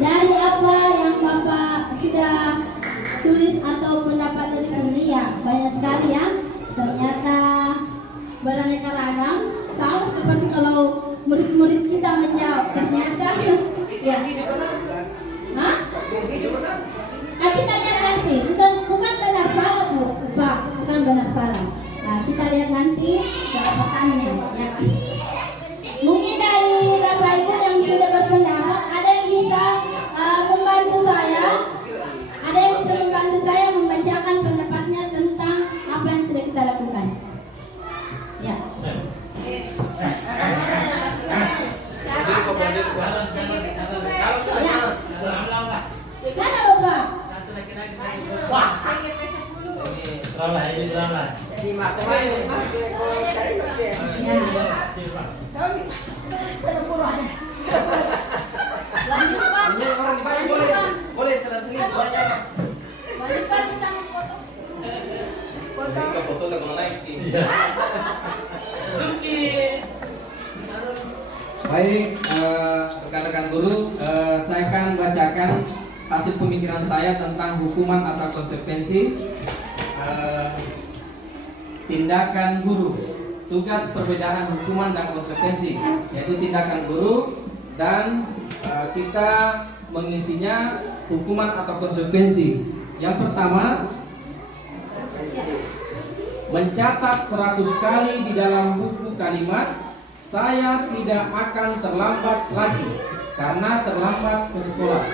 dari apa yang Bapak sudah tulis atau pendapat di sini ya banyak sekali ya. Ternyata beraneka ragam. Sama seperti kalau murid-murid kita menjawab. Ternyata ya. Hah? Kita lihat nanti. Bukan benar salah Bu, Pak. Bukan benar salah. Nah, kita lihat nanti jawabannya ya. Mungkin dari Bapak Ibu yang sudah berpendapat ada yang bisa membantu saya. Ada yang bisa membantu saya membacakan pendapatnya tentang apa yang sudah kita lakukan. Ya. Jadi kemudian Ya. Mana Bapak? satu laki-laki main. Wah, Saya geser dulu. terang lah ini terang lah. Ya. Lanjut Pak. Ini orang di mana boleh? Boleh selang-seling boleh. Lanjut Pak bisa memfoto. Ini foto tak mau naik. Baik, rekan-rekan guru, saya akan bacakan hasil pemikiran saya tentang hukuman atau konsekuensi tindakan guru. Tugas perbedaan hukuman dan konsekuensi, yaitu tindakan guru dan kita mengisinya hukuman atau konsekuensi. Yang pertama, mencatat 100 kali di dalam buku kalimat saya tidak akan terlambat lagi karena terlambat ke sekolah.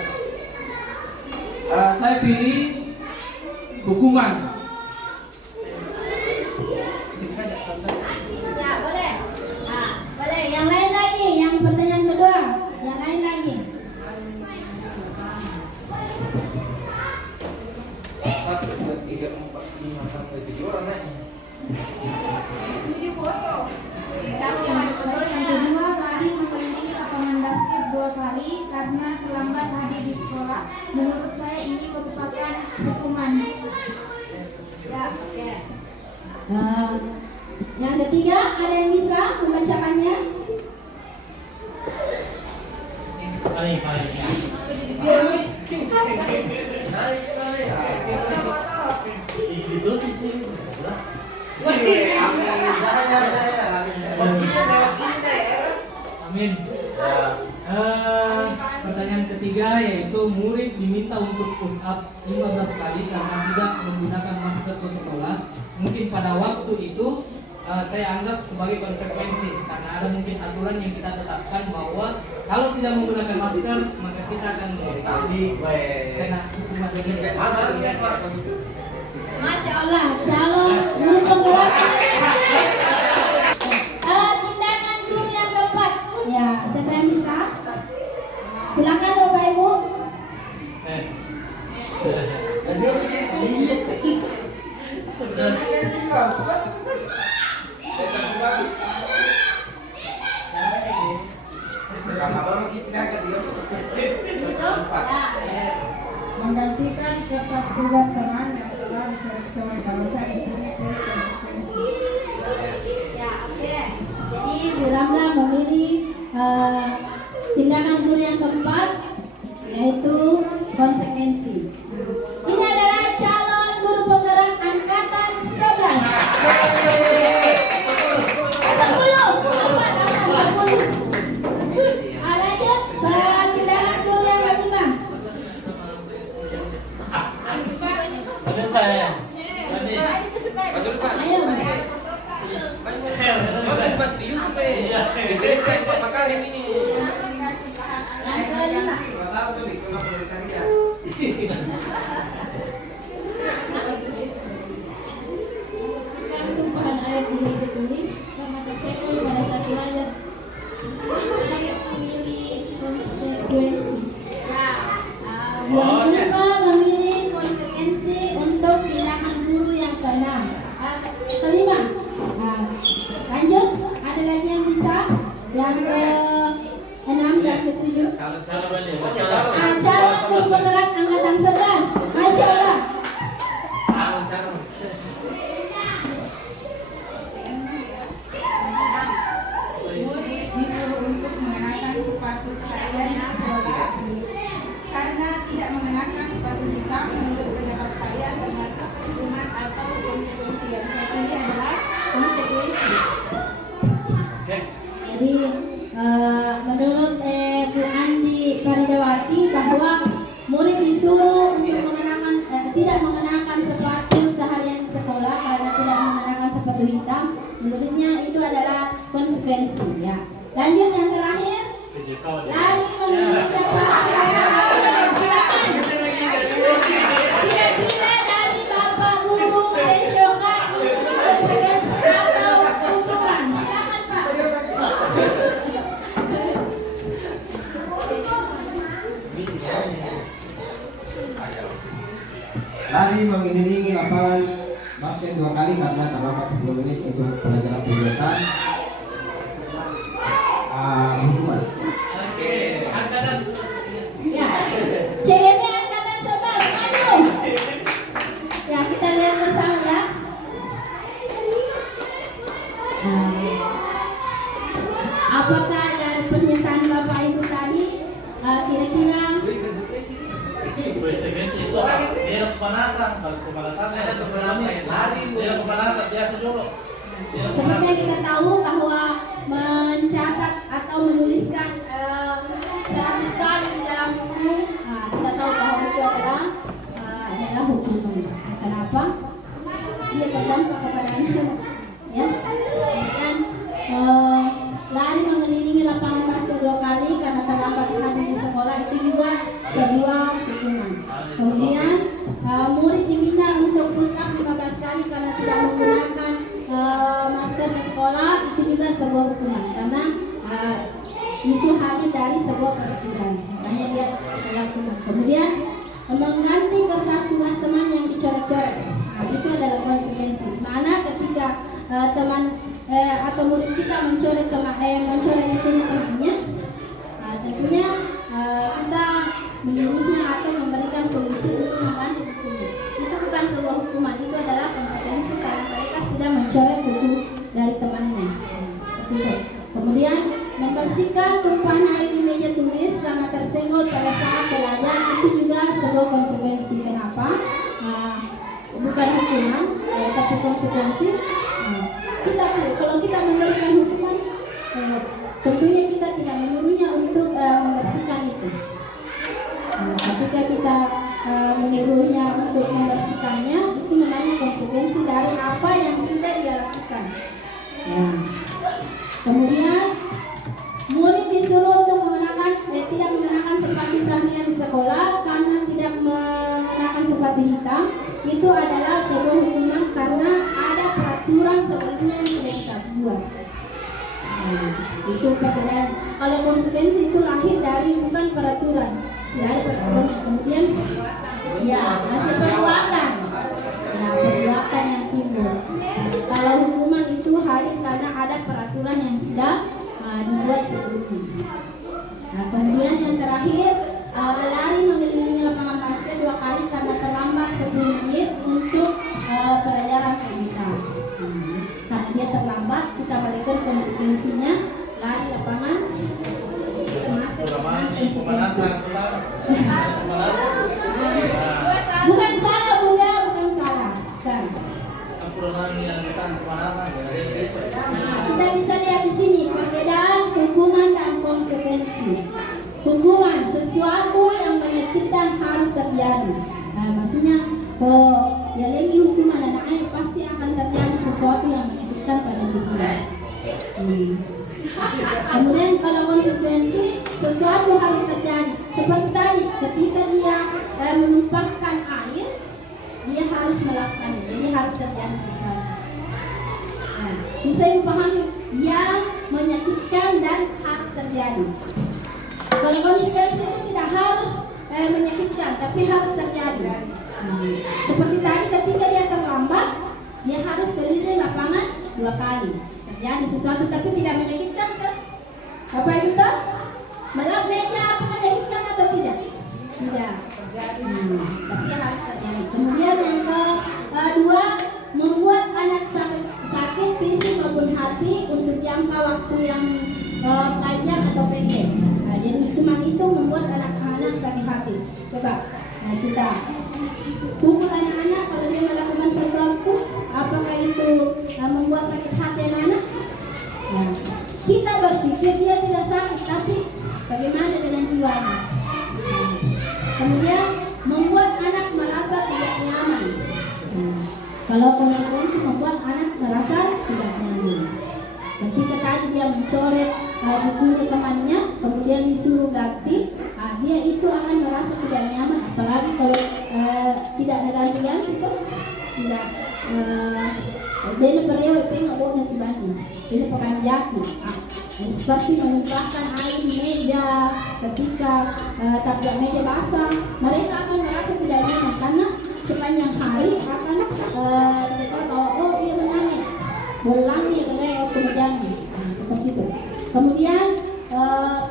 Saya pilih hukuman. Ya, boleh. Nah, boleh. Yang lain lagi, yang pertanyaan kedua. Yang lain lagi. 1, 2, 3, 4, 5, sampai 7 orang naik. Yang kedua, lari mengelilingi lapangan basket 2 kali karena terlambat hadir di sekolah. Menurut saya ini merupakan hukuman. Ya, oke. Yang ketiga, ada yang bisa membacakannya? Paling. Itu sih sebelah. Amin. Pertanyaan ketiga yaitu murid diminta untuk push up 15 kali karena tidak menggunakan masker ke sekolah. Mungkin pada waktu itu saya anggap sebagai konsekuensi karena ada mungkin aturan yang kita tetapkan bahwa kalau tidak menggunakan masker maka kita akan kena hukuman denda. Masya Allah, calon guru penggerak. Tindakan guru yang keempat. Ya, siapa yang bisa? Silakan Bapak Ibu. Menggantikan kertas tugas teman yang telah dicoret-coret. Kalau saya di sini pilih konsekuensi. Ya, oke. Jadi Bu Ramla memilih tindakan guru yang keempat, yaitu konsekuensi. Ini adalah calon guru penggerak angkatan 11. Lanjut, tindakan guru yang kelima. Maju depan. Ayo. Pas di YouTube. Diberikan berapa kali ini? Yang kelima. Sekarang tumpahan air ini ditulis sama tersekel pada satu layar. Saya memilih konsekuensi. Ya, Bu Irma memilih konsekuensi untuk tindakan guru yang keenam. Kelima. Lanjut, ada lagi yang bisa? Yang ke-6 dan ke-7. Calon guru penggerak angkatan 11. Masya Allah. Murid disuruh untuk mengenakan sepatu saya di sekolah karena tidak mengenakan sepatu hitam. Menurut pendapat saya termasuk hukuman atau konsekuensi. Yang saya pilih adalah konsekuensi. Jadi menurut Bu Andi Faridawati bahwa murid disuruh untuk tidak mengenakan sepatu seharian di sekolah karena tidak mengenakan sepatu hitam. Menurutnya itu adalah konsekuensi. Ya. Lanjut yang terakhir, lari menuju siapa? Kira-kira dari Bapak Guru pensiunkan itu konsekuensi atau hukuman? Silakan Pak. Lari mengelilingi lapangan basket 2 kali karena terlambat 10 menit untuk pelajaran kegiatan. apakah dari pernyataan Bapak Ibu tadi kira-kira Konsekuensi itu apa? Dia kepanasan, kalau kepanasan dia sebenarnya lari, dia kepanasan biasa dulu. seperti yang kita tahu bahwa mencatat atau menuliskan 100 kali di dalam buku, kita tahu bahwa itu adalah hukuman. Kenapa? Dia berdampak kepada anak, ya. Kemudian lari mengelilingi lapangan basket 2 kali karena terlambat hadir di sekolah, itu juga sebuah hukuman. Kemudian murid diminta untuk push up 15 kali karena tidak menggunakan masker di sekolah, itu juga sebuah hukuman karena itu hadir dari sebuah peraturan, makanya dia adalah hukuman. Kemudian mengganti kertas tugas teman yang dicoret-coret, itu adalah konsekuensi. Mana ketika teman atau murid kita mencoret buku temannya, tentunya kita menyuruhnya atau memberikan solusi untuk mengganti bukunya. Itu bukan sebuah hukuman, itu adalah konsekuensi karena mereka sudah mencoret buku dari temannya. Seperti itu. Kemudian membersihkan tumpahan air di meja tulis karena tersenggol pada saat belajar, itu juga sebuah konsekuensi. Kenapa? Bukan hukuman, tapi konsekuensi. Kalau kita memberikan hukuman, tentunya kita tidak menyuruhnya untuk membersihkan itu. Ketika kita menyuruhnya untuk membersihkannya, itu namanya konsekuensi dari apa yang sudah dia lakukan. Kemudian murid disuruh untuk tidak mengenakan sepatu seharian di sekolah karena tidak mengenakan sepatu hitam. Itu adalah sebuah hukuman karena ada peraturan sebelumnya yang sudah kita buat. Itu perbedaan. Kalau konsekuensi itu lahir dari bukan peraturan, dari peraturan. Kemudian hasil perbuatan, perbuatan yang timbul. Kalau hukuman itu hadir karena ada peraturan yang sudah dibuat sebelumnya. Kemudian yang terakhir, lari mengelilingi lapangan basket 2 kali karena terlambat 10 menit untuk pelajaran PBK. Karena dia terlambat, kita berikan konsekuensinya lari lapangan basket. Bukan salah, Bunda, bukan salah. Bukan. Kita bisa lihat di sini perbedaan hukuman dan konsekuensi. Hukuman sesuatu yang menyakitkan harus terjadi. Maksudnya ya lagi hukuman anaknya pasti akan terjadi sesuatu yang menyakitkan pada dirinya. Kemudian kalau konsekuensi sesuatu harus terjadi. Seperti tadi ketika dia menumpahkan air, dia harus melakukannya. Jadi harus terjadi sesuatu. Bisa dipahami yang menyakitkan dan harus terjadi. Kalau konsekuensi itu tidak harus menyakitkan, tapi harus terjadi. Seperti tadi ketika dia terlambat, dia harus keliling lapangan 2 kali. Terjadi sesuatu tapi tidak menyakitkan kan? Bapak Ibu tahu? Melap meja apa menyakitkan atau tidak? Tidak. Tapi harus terjadi. Kemudian yang kedua, membuat anak sakit fisik maupun hati untuk jangka waktu yang panjang atau pendek. Jadi hukuman itu membuat anak-anak sakit hati. Coba kita pukul anak-anak kalau dia melakukan sesuatu, apakah itu membuat sakit hati anak-anak? Kita berpikir dia tidak sakit, tapi bagaimana dengan jiwanya? Kemudian membuat anak merasa tidak nyaman. Kalau konsekuensi membuat anak merasa tidak nyaman. Ketika tadi dia mencoret bukunya temannya, kemudian disuruh ganti, dia itu akan merasa tidak nyaman. Apalagi kalau tidak ada gantian itu tidak. Dia perlu pengen bawa nasi bani, dia pakai jaki. Seperti menumpahkan air di meja ketika taplak meja basah, mereka akan merasa tidak nyaman karena sepanjang hari akan mereka tahu dia menangis, bolangnya kayak kemudiannya seperti itu. Kemudian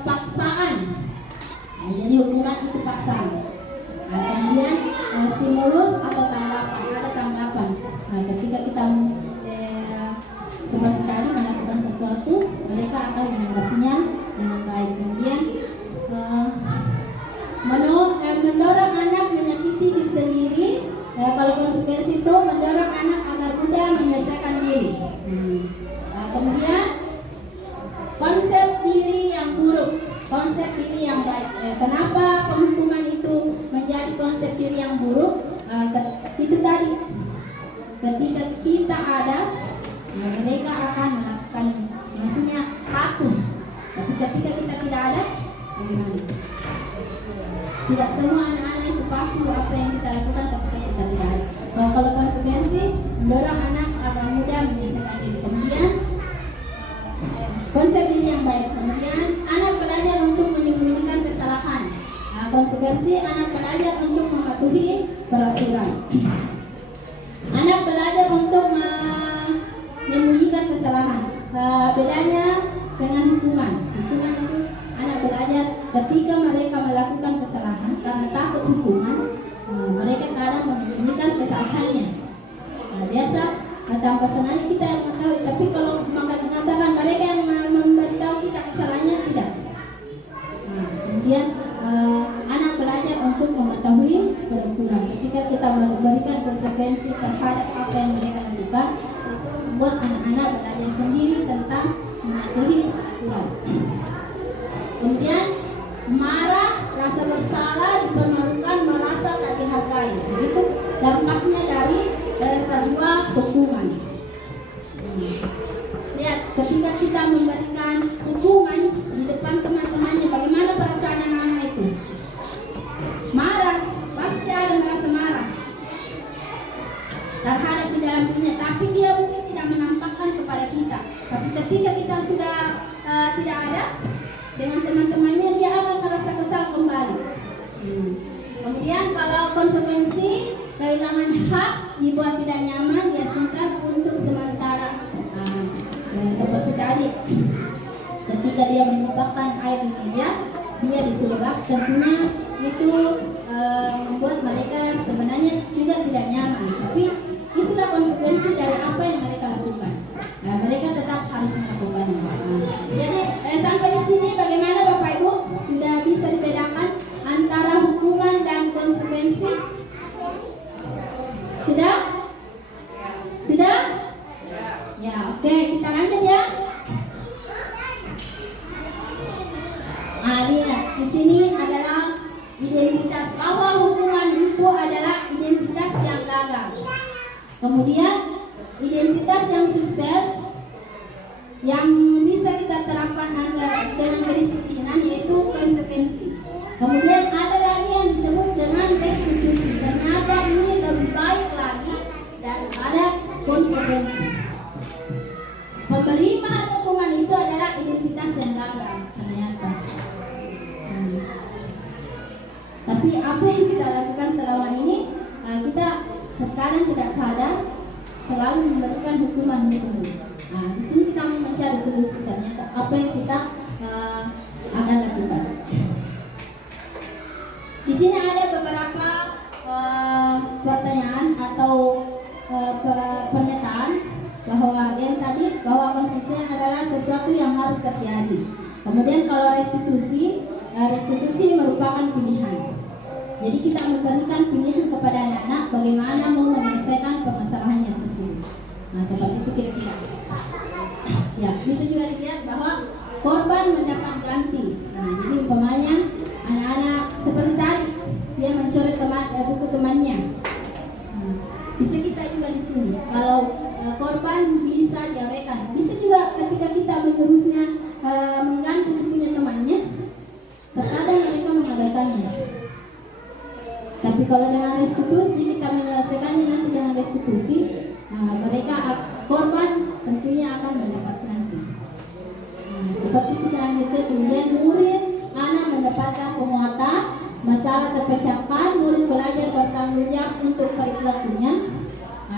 paksaan, jadi hukuman itu paksaan. Kemudian stimulus atau tanggapan, ada tanggapan. Ketika kita seperti tadi melakukan sesuatu, mereka akan menanggapnya yang buruk, konsep diri yang baik. Kenapa penghukuman itu menjadi konsep diri yang buruk? Itu tadi, ketika kita ada, mereka akan melakukan, maksudnya patuh. Tapi ketika kita tidak ada, bagaimana? Tidak semua anak-anak itu patuh apa yang kita lakukan ketika kita tidak ada. Kalau konsekuensi mendorong anak agar mudah menyelesaikan diri. Kemudian konsep diri yang baik. Kemudian anak belajar untuk menyembunyikan kesalahan. Konsekuensi anak belajar untuk mematuhi peraturan. Anak belajar untuk menyembunyikan kesalahan. Bedanya dengan hukuman. Hukuman itu anak belajar ketika mereka melakukan kesalahan karena takut hukuman, mereka kadang menyembunyikan kesalahannya. Biasa tanpa sengaja kita yang mengetahui, tapi kalau mengatakan mereka yang memberitahu kita kesalahannya, tidak. Kemudian anak belajar untuk mengetahui peraturan. Ketika kita memberikan konsekuensi terhadap apa yang mereka lakukan, itu membuat anak-anak belajar sendiri tentang mematuhi peraturan. Kemudian marah, rasa bersalah, dipermalukan, merasa tak dihargai. Itu dampaknya dari sebuah hukuman. Lihat, ketika kita memberikan hukuman di depan teman-temannya, bagaimana perasaan anak-anak itu? Marah, pasti ada merasa marah terhadap di dalam dirinya, tapi dia mungkin tidak menampakkan kepada kita. Tapi ketika kita sudah tidak ada dengan teman-temannya, dia akan merasa kesal kembali. Kemudian kalau konsekuensi kehilangan hak, dibuat tidak nyaman, dia singkat untuk sementara. Seperti tadi, ketika dia menumpahkan air di meja, dia disulap, tentunya itu membuat mereka sebenarnya juga tidak nyaman. Tapi itulah konsekuensi dari apa yang mereka lakukan. Mereka tetap harus melakukannya. Jadi sampai di sini bagaimana Bapak Ibu? Sudah bisa dibedakan antara hukuman dan konsekuensi? Sudah? Sudah? Ya, oke, kita lanjut ya. Lihat, di sini adalah identitas, bahwa hukuman itu adalah identitas yang gagal. Kemudian identitas yang sukses yang bisa kita terapkan dengan kedisiplinan, yaitu konsekuensi. Kemudian ada lagi yang disebut dengan restitusi. Ternyata ini lebih baik lagi daripada konsekuensi. Pemberian hukuman itu adalah identitas yang gagal ternyata. Tapi apa yang kita lakukan selama ini, kita terkadang tidak sadar selalu memberikan hukuman. Di sini kita mencari solusi, ternyata apa yang kita akan lakukan. Di sini ada beberapa pertanyaan atau pernyataan bahwa yang tadi, bahwa konsumsi adalah sesuatu yang harus terjadi. Kemudian kalau restitusi merupakan pilihan. Jadi kita memberikan pilihan kepada anak-anak bagaimana mau menyelesaikan permasalahannya tersebut. Seperti itu kira-kira. Ya, bisa juga dilihat bahwa korban mendapat ganti. Jadi umpamanya anak-anak seperti tadi, dia mencoret buku temannya. Bisa kita juga di sini. Kalau korban bisa diabaikan. Bisa juga ketika kita menyuruhnya mengganti bukunya temannya, terkadang mereka mengabaikannya. Tapi kalau dengan restitusi, kita menyelesaikannya nanti dengan restitusi, korban tentunya akan mendapat ganti. Seperti selanjutnya, kemudian murid anak mendapatkan penguatan, masalah terpecahkan, murid belajar bertanggung jawab untuk perilakunya.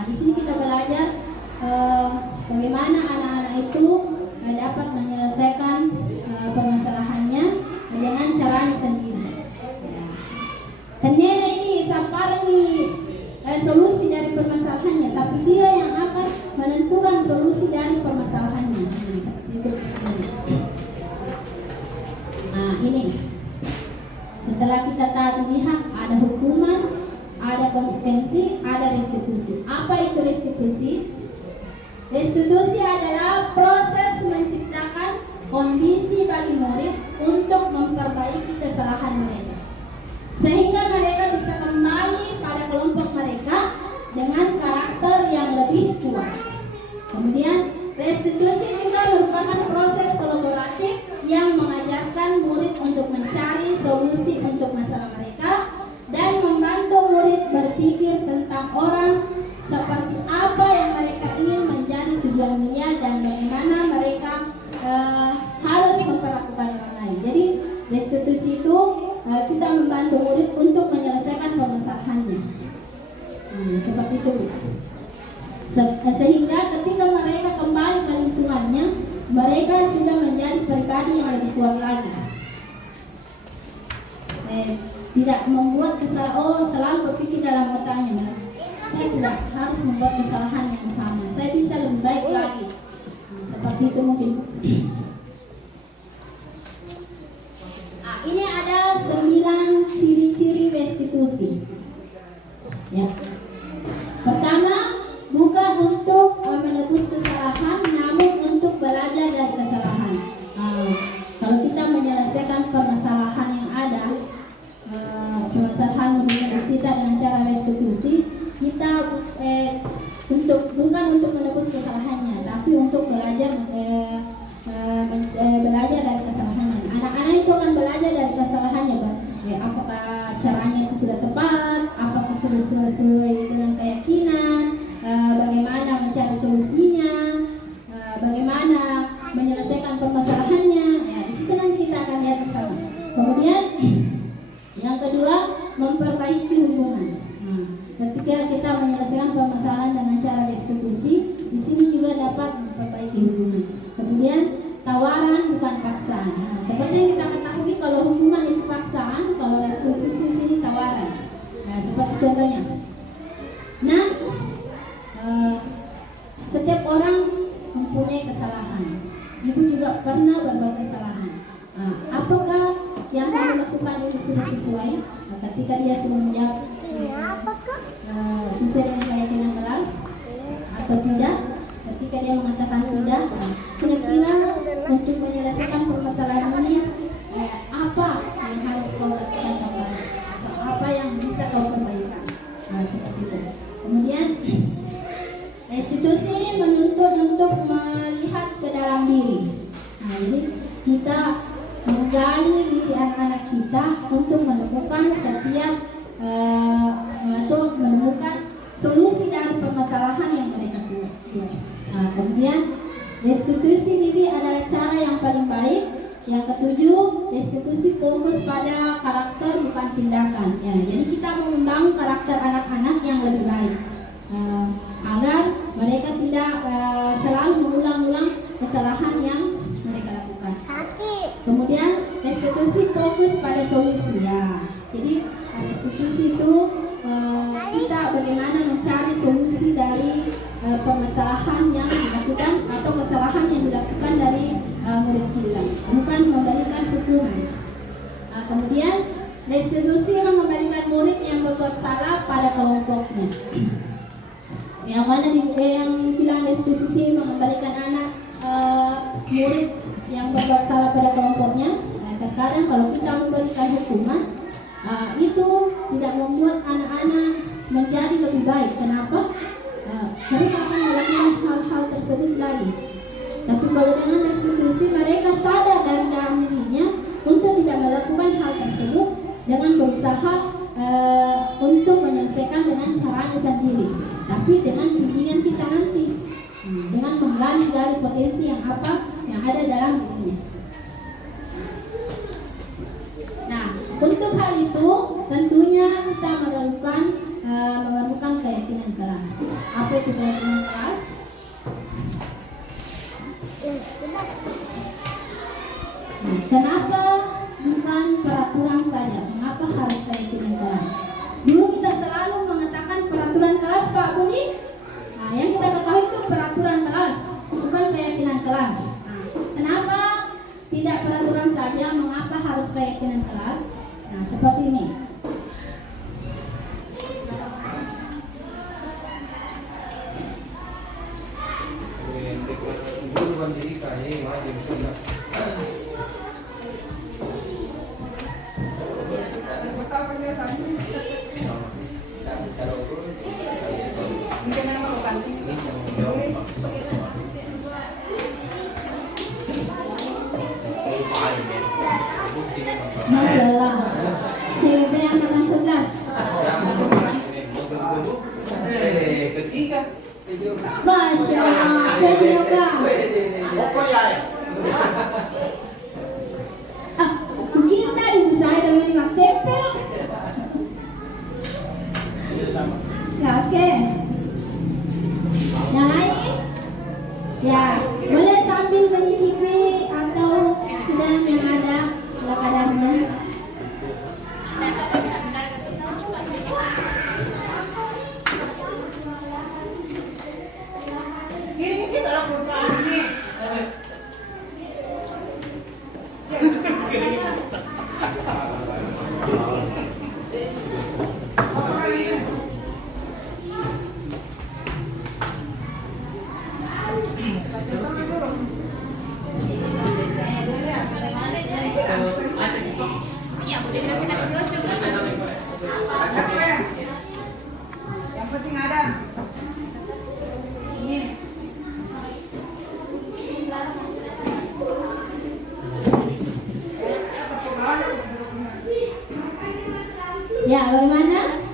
Di sini kita belajar bagaimana anak-anak itu dapat menyelesaikan permasalahannya dengan caranya sendiri. Ternyata ini sampai solusi dari permasalahannya, tapi dia yang akan menentukan solusi dari permasalahannya. Ini setelah kita tadi lihat ada hukuman, ada konsekuensi, ada restitusi. Apa itu restitusi? Restitusi adalah proses menciptakan kondisi bagi murid untuk memperbaiki kesalahan mereka, sehingga mereka bisa kembali pada kelompok mereka dengan karakter yang lebih kuat. Kemudian, restitusi juga merupakan proses kolaboratif yang mengajarkan murid untuk mencari solusi untuk masalah mereka dan membantu murid berpikir tentang orang seperti apa yang mereka ingin menjadi tujuan mulia dan bagaimana mereka harus memperlakukan orang lain. Jadi restitusi itu kita membantu murid untuk menyelesaikan permasalahannya. Seperti itu. Sehingga ketika mereka kembali ke lingkungannya, mereka sudah menjadi pribadi yang lebih kuat lagi. Tidak membuat kesalahan, selalu berpikir dalam otaknya, saya tidak harus membuat kesalahan yang sama, saya bisa lebih baik lagi. Seperti itu mungkin. Ini ada 9 ciri-ciri restitusi. Ya. Pertama, bukan untuk menebus kesalahan, namun untuk belajar dari kesalahan. Kalau kita menyelesaikan permasalahan yang ada, permasalahan hubungan kita dengan cara restitusi, kita bukan untuk menebus kesalahannya, tapi untuk belajar belajar dari kesalahannya. Anak-anak itu akan belajar dari kesalahannya, apakah caranya itu sudah tepat, apakah sudah sesuai dengan keyakinan, bagaimana mencari solusinya, bagaimana menyelesaikan permasalahannya. Ya, di situ nanti kita akan lihat bersama. Kemudian yang kedua, memperbaiki hubungan. Ketika kita menyelesaikan permasalahan dengan cara restitusi, di sini juga dapat memperbaiki hubungan. Kemudian tawaran bukan paksaan. Seperti yang kita ketahui, kalau hubungan itu paksaan, kalau restitusi di sini tawaran. Seperti contohnya. Nah, setiap orang mempunyai kesalahan. Ibu juga pernah berbuat kesalahan. Apakah yang kamu lakukan itu sudah sesuai? Ketika dia sudah menjawab sesuai dengan keyakinan kelas atau tidak? Ketika dia mengatakan tidak, kira-kira untuk menyelesaikan permasalahan ini apa yang harus kau lakukan kembali atau apa yang bisa kau perbaikan? Seperti itu. Kemudian restitusi menuntut untuk melihat ke dalam diri. Jadi kita menggali diri anak-anak kita untuk menemukan setiap atau menemukan solusi dari permasalahan yang mereka buat. Kemudian restitusi diri adalah cara yang paling baik. Yang ketujuh, restitusi fokus pada karakter bukan tindakan. Jadi kita membangun karakter anak-anak yang lebih baik agar mereka tidak selalu mengulang-ulang kesalahan yang mereka lakukan. Kemudian restitusi fokus pada solusi. Jadi restitusi itu kita bagaimana mencari solusi dari permasalahan yang dilakukan atau kesalahan yang dilakukan dari murid kita, bukan memberikan hukuman. Kemudian restitusi mengembalikan murid yang berbuat salah pada kelompoknya. Yang mana yang bilang restitusi mengembalikan anak murid yang berbuat salah pada kelompoknya. Terkadang kalau kita memberikan hukuman, itu tidak membuat anak-anak menjadi lebih baik. Kenapa? Mereka akan melakukan hal-hal tersebut lagi. Tapi kalau dengan restitusi, mereka sadar dari dalam dirinya untuk tidak melakukan hal tersebut dengan berusaha untuk menyelesaikan dengan caranya sendiri. Tapi dengan bimbingan kita nanti, dengan menggali-gali potensi yang ada dalam dirinya. Nah, untuk hal itu tentunya kita memerlukan keyakinan kelas. Apa itu keyakinan kelas? Kenapa bukan peraturan saja? Mengapa harus keyakinan kelas? Dulu kita selalu mengatakan peraturan kelas, Pak Budi. Yang kita ketahui itu peraturan kelas, bukan keyakinan kelas. Kenapa tidak peraturan saja? Mengapa harus keyakinan kelas? Seperti ini. Bukan diri kaya, wajib sudah. Masya Allah, pwede yoga. Ah, kukita ibu saya dengan lima tempel. Ya, oke. Yang lain? Ya, boleh sambil mencicipi atau sedang yang ada ala kadarnya. Gini sih kalau perubahan ini. Yang penting ada. Ini. Ya, bagaimana?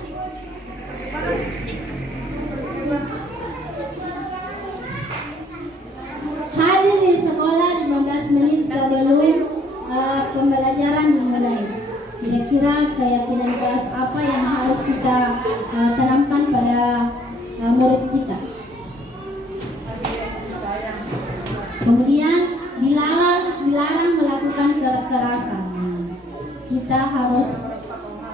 Hadir di sekolah 15 menit sebelum pembelajaran dimulai. Kira-kira keyakinan kelas apa yang harus kita tanamkan pada murid kita? Kemudian dilarang melakukan kekerasan. Kita harus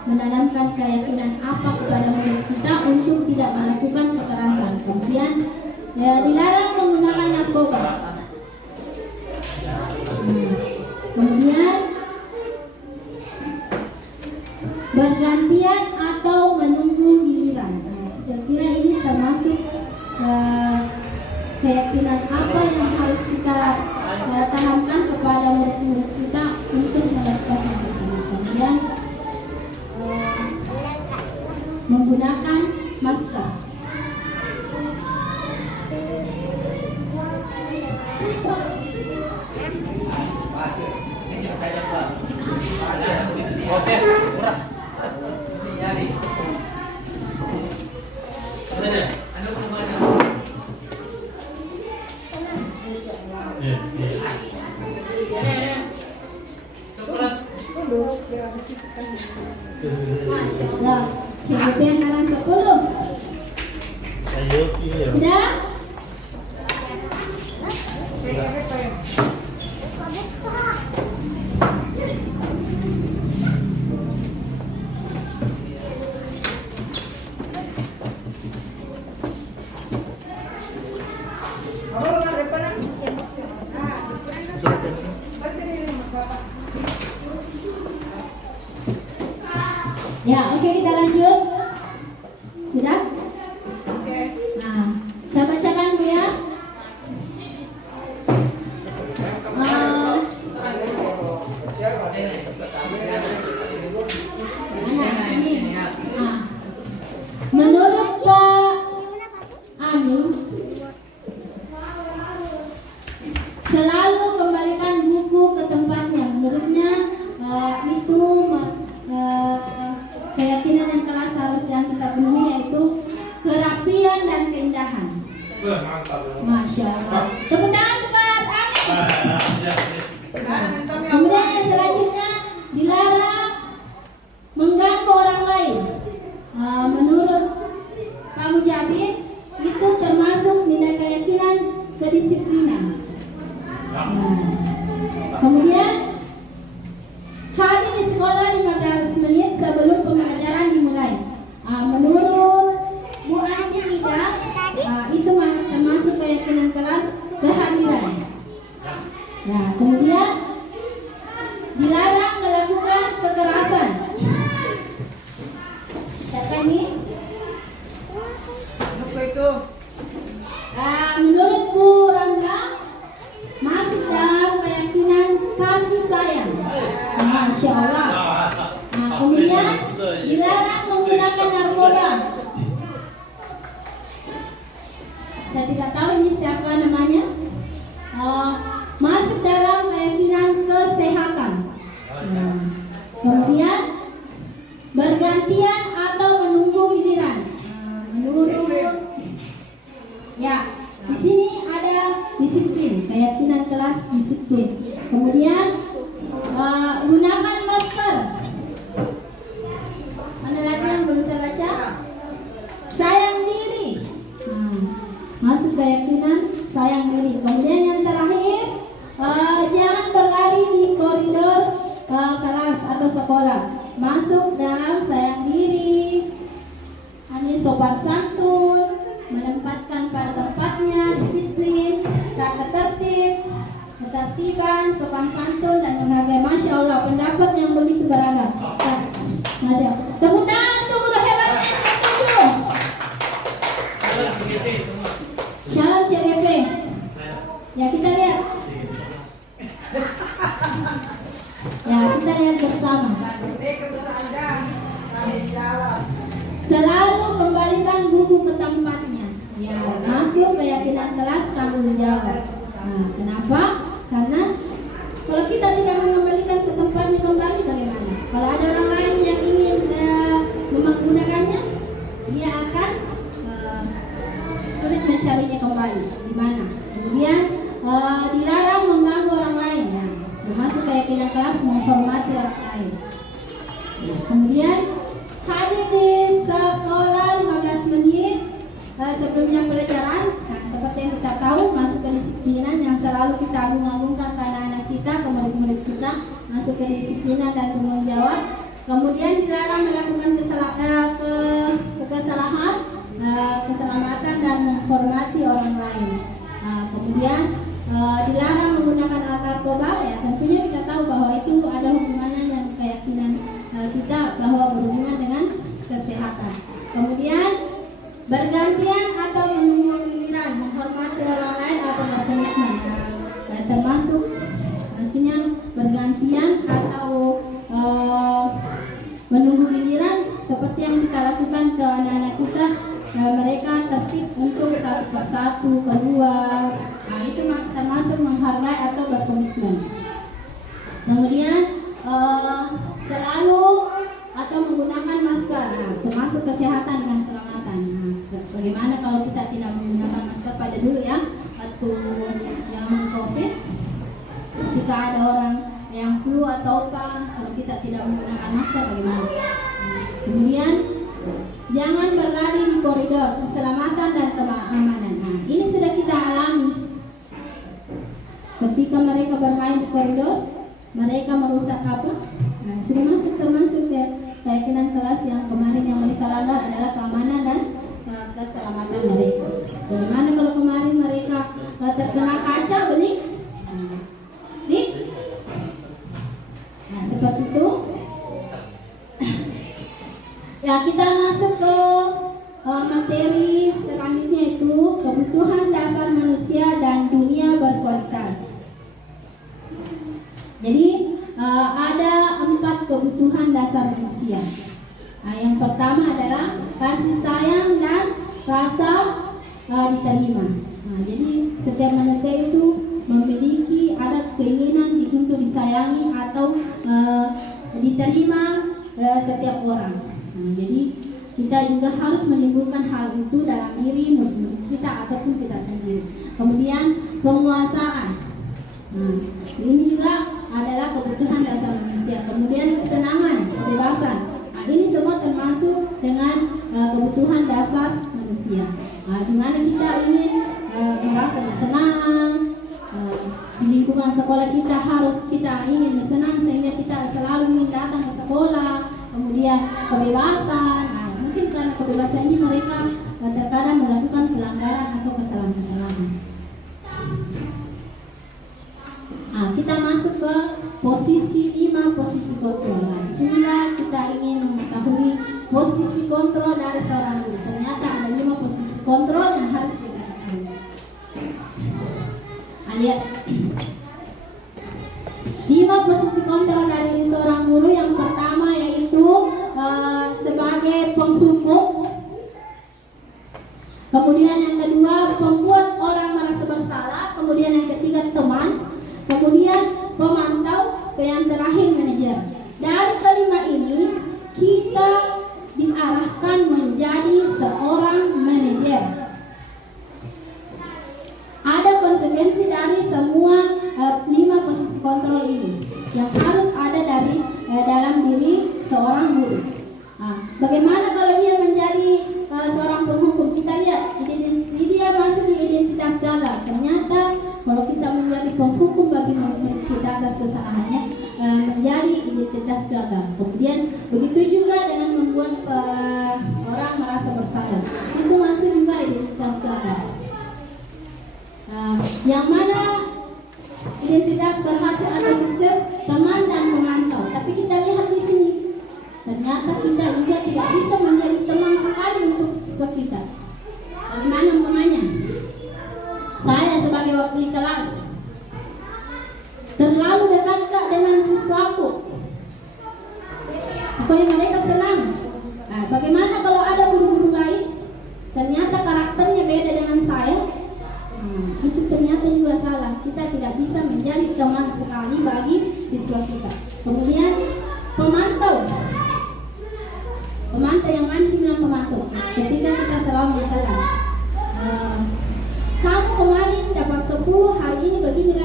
menanamkan keyakinan apa kepada murid kita untuk tidak melakukan kekerasan. Kemudian dilarang menggunakan narkoba. Kemudian bergantian atau menunggu giliran. Kira-kira ini termasuk keyakinan apa yang harus kita tanamkan kepada murid-murid kita untuk melakukan hal tersebut. Kemudian menggunakan masker. Oke, murah. Ya, siapa yang halaman 10? Sudah? Ya, oke, kita lanjut. Sudah? Nah, saya bacakan Bu ya. Ini. Menurut Pak Amin, selalu kembalikan buku ke tempatnya. Menurutnya itu keyakinan yang kelas harus yang kita penuhi, yaitu kerapian dan keindahan. Masya Allah. Tepuk tangan kepada Amin. Kemudian yang selanjutnya, dilarang mengganggu orang lain. Menurut Pak Mujabid, itu termasuk nilai keyakinan kedisiplinan. Kemudian hadir di sekolah 15 menit sebelum pembelajaran dimulai. Menurut Bu Andi Ida, itu termasuk keyakinan kelas kehadiran. Nah, kemudian dilarang melakukan kekerasan. Siapa ini? Menurut Bu Ramla, masuk dalam keyakinan kasih sayang. Masya Allah. Nah, kemudian dilarang menggunakan narkoba. Saya tidak tahu ini siapa namanya. Masuk dalam keyakinan kesehatan. Kemudian bergantian atau menunggu giliran. Menurut kelas atau sekolah. Masuk dalam sayang diri, sopan santun, menempatkan pada tempatnya, disiplin, tata tertib, ketertiban, sopan santun, dan menghargai. Masya Allah, pendapat yang begitu beragam. Nah, Masya Allah. Tepuk tangan untuk guru hebatnya yang setuju. Shalom CGP. Ya, kita lihat. Ya, kita lihat bersama. Selalu kembalikan buku ke tempatnya. Ya, masuk keyakinan kelas tanggung jawab. Nah, kenapa? Karena kalau kita tidak mengembalikan ke tempatnya kembali, bagaimana? Kalau ada orang lain yang ingin menggunakannya, dia akan sulit mencarinya kembali. Di mana? Kemudian dilarang mengganggu orang lain. Ya, termasuk keyakinan kelas menghormati orang lain. Kemudian hadir di sekolah 15 menit sebelumnya pelajaran. Nah, seperti yang kita tahu, masuk kedisiplinan yang selalu kita agung-agungkan ke anak-anak kita, ke murid-murid kita, masuk kedisiplinan dan tanggung jawab. Kemudian dilarang melakukan kesalahan, keselamatan dan menghormati orang lain. Kemudian dilarang menggunakan alat narkoba. Ya, tentunya kita tahu bahwa itu ada hubungannya dengan keyakinan kita bahwa berhubungan dengan kesehatan. Kemudian bergantian atau menunggu giliran, menghormati orang lain atau berkomitmen. Termasuk maksudnya bergantian atau menunggu giliran seperti yang kita lakukan ke anak-anak kita. Mereka tertib untuk satu persatu, kedua. Nah, itu termasuk menghargai atau berkomitmen. Kemudian selalu atau menggunakan masker, termasuk kesehatan dan keselamatan. Nah, bagaimana kalau kita tidak menggunakan masker pada dulu ya, waktu yang COVID, ketika ada orang yang flu atau apa, kalau kita tidak menggunakan masker bagaimana? Kemudian jangan berlari di koridor, keselamatan dan keamanan. Nah, ini sudah kita alami. Ketika mereka bermain di koridor, mereka merusak apa? Nah, sudah masuk termasuk ya keyakinan kelas yang kemarin yang mereka langgar adalah keamanan dan keselamatan mereka. Bagaimana kalau kemarin mereka terkena kaca bening? Nah, seperti itu. Ya, kita masuk ke materi selanjutnya, itu kebutuhan dasar manusia dan dunia berkualitas. Jadi ada 4 kebutuhan dasar manusia. Nah, yang pertama adalah kasih sayang dan rasa diterima. Nah, jadi setiap manusia itu memiliki ada keinginan untuk disayangi atau diterima setiap orang. Nah, jadi kita juga harus menimbulkan hal itu dalam diri kita ataupun kita sendiri. Kemudian penguasaan. Nah, ini juga adalah kebutuhan dasar manusia. Kemudian kesenangan, kebebasan. Nah, ini semua termasuk dengan kebutuhan dasar manusia. Nah, di mana kita ingin merasa bersenang, di lingkungan sekolah kita ingin bersenang sehingga kita selalu ingin datang ke sekolah. Kemudian kebebasan. Nah, mungkin karena kebebasan ini mereka terkadang melakukan pelanggaran atau kesalahan-kesalahan. Nah, kita masuk ke posisi 5, posisi kontrol. Nah, disinilah kita ingin mengetahui posisi kontrol dari seorang guru. Ternyata ada 5 posisi kontrol yang harus kita ketahui. Nah, lihat 5 posisi kontrol dari seorang guru. Yang pertama yaitu sebagai penghukum. Kemudian yang kedua, pembuat orang merasa bersalah. Kemudian yang ketiga, teman. Kemudian pemantau, ke yang terakhir manajer. Dari kelima ini kita diarahkan menjadi seorang manajer. Ada konsekuensi dari semua 5 posisi kontrol ini yang harus ada dari dalam diri seorang guru. Nah, bagaimana kalau dia menjadi seorang penghukum? Kita lihat dia masuk di identitas gagal. Ternyata kalau kita menjadi penghukum bagi murid kita atas kesalahannya, menjadi menjadi identitas gagal. Kemudian begitu juga dengan membuat orang merasa bersalah, itu masuk juga identitas gagal. Yang mana identitas berhasil atau sukses teman dan pemantau. Tapi kita lihat di sini, ternyata kita juga tidak bisa menjadi teman sekali untuk siswa kita. Bagaimana umpamanya? Saya sebagai wakil kelas terlalu dekat dengan siswaku, supaya mereka senang. Nah, bagaimana kalau ada guru-guru lain ternyata karakternya beda dengan saya? Itu ternyata juga salah. Kita tidak bisa menjadi teman sekali bagi siswa kita. Kemudian pemantau yang mana bilang pemantau? Ketika kita selalu mengatakan, kamu kemarin dapat 10, hari ini begini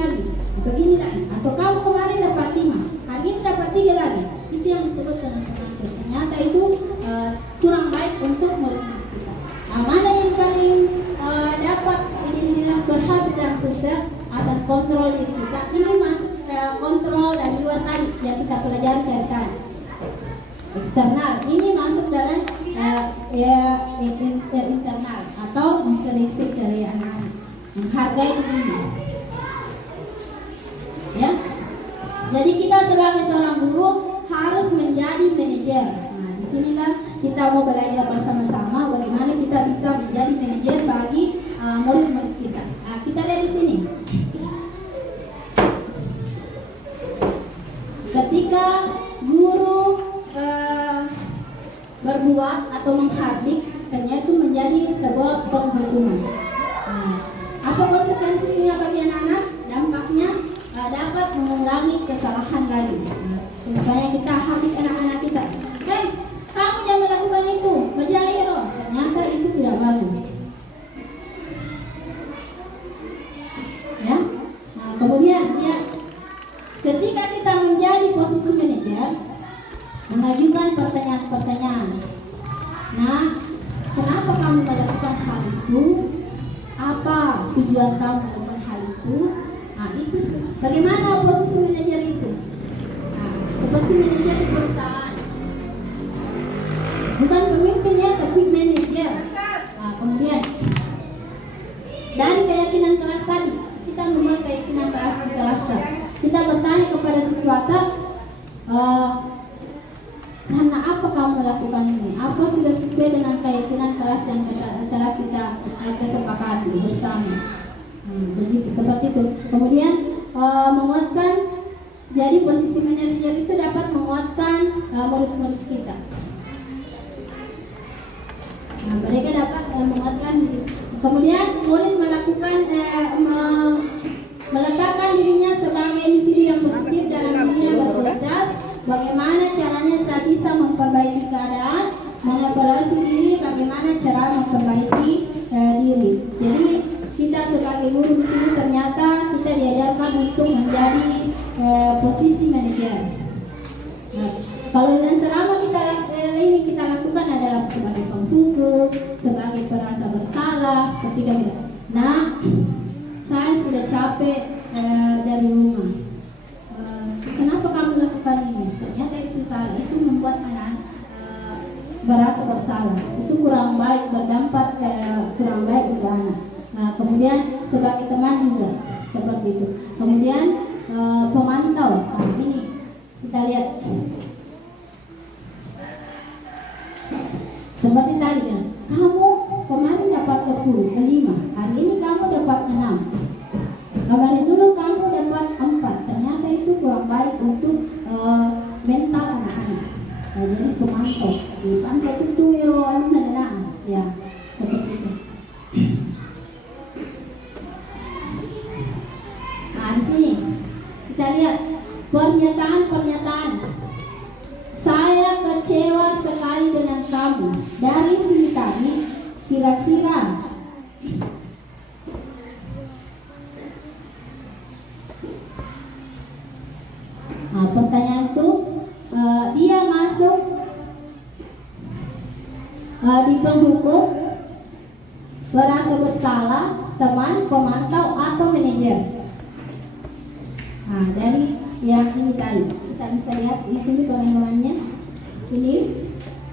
lagi, atau kamu kemarin dapat 5, hari ini dapat 3 lagi. Itu yang disebut dengan pemantau. Ternyata itu kurang baik untuk murid kita. Mana yang paling dapat identitas berhasil dan sukses atas kontrol diri kita? Ini masuk kontrol dari luar tadi yang kita pelajari dari tadi. Eksternal ini masuk dalam internal atau karakteristik dari anak-anak, menghargai diri. Ya, jadi kita sebagai seorang guru harus menjadi manajer. Nah, disinilah kita mau belajar bersama-sama bagaimana kita bisa menjadi manajer bagi murid-murid kita. Nah, kita lihat di sini. Ketika guru berbuat atau menghardik, ternyata itu menjadi sebuah penghukuman. Nah, apa konsekuensinya bagi anak-anak? Dampaknya dapat mengulangi kesalahan lagi. Nah, supaya kita hardik anak-anak kita. Kamu jangan melakukan itu, menjadi hero. Ternyata itu tidak bagus. Ya. Nah, kemudian ya, ketika kita menjadi posisi manajer, mengajukan pertanyaan-pertanyaan. Nah, kenapa kamu melakukan hal itu? Apa tujuan kamu melakukan hal itu? Nah, itu bagaimana posisi manajer itu? Nah, seperti manajer di perusahaan. Bukan pemimpin ya, tapi manajer. Nah, kemudian dari keyakinan kelas tadi, kita membuat keyakinan kelas di kelas. Kita bertanya kepada siswata, karena apa kamu melakukan ini? Apa sudah sesuai dengan keyakinan kelas yang telah kita kesepakati bersama? Begitu, seperti itu. Kemudian menguatkan. Jadi posisi manajer itu dapat menguatkan murid-murid kita. Nah, mereka dapat menguatkan diri. Kemudian murid meletakkan dirinya sebagai individu yang positif dalam dunia berkualitas. Bagaimana caranya saya bisa memperbaiki keadaan, mengevaluasi diri, bagaimana cara memperbaiki diri. Jadi kita sebagai guru di sini ternyata kita diajarkan untuk menjadi posisi manajer. Nah, kalau yang selama kita lakukan adalah sebagai penghukum, sebagai perasa bersalah, ketika kita, nah saya sudah capek dari rumah. Kenapa kamu lakukan ini? Ternyata itu salah. Itu membuat anak merasa bersalah. Itu kurang baik, berdampak kurang baik untuk anak. Nah, kemudian sebagai teman juga seperti itu. Kemudian pemantau. Nah, ini kita lihat. Seperti tadi kan, kamu kemarin dapat 10, 5. Hari ini kamu dapat 6. Kemarin dulu kamu dapat 4. Ternyata itu kurang baik untuk mental anak-anak. Jadi pemantau. Pemantau itu hero anak-anak. Ya, seperti itu. Nah, di sini kita lihat pernyataan. Saya kecewa sekali dengan kamu. Dari sini tadi, kira-kira pertanyaan itu dia masuk di penghukum, merasa bersalah, teman, pemantau, atau manajer. Nah, dari yang ini tadi. kita bisa lihat di sini bagian-bagiannya. Ini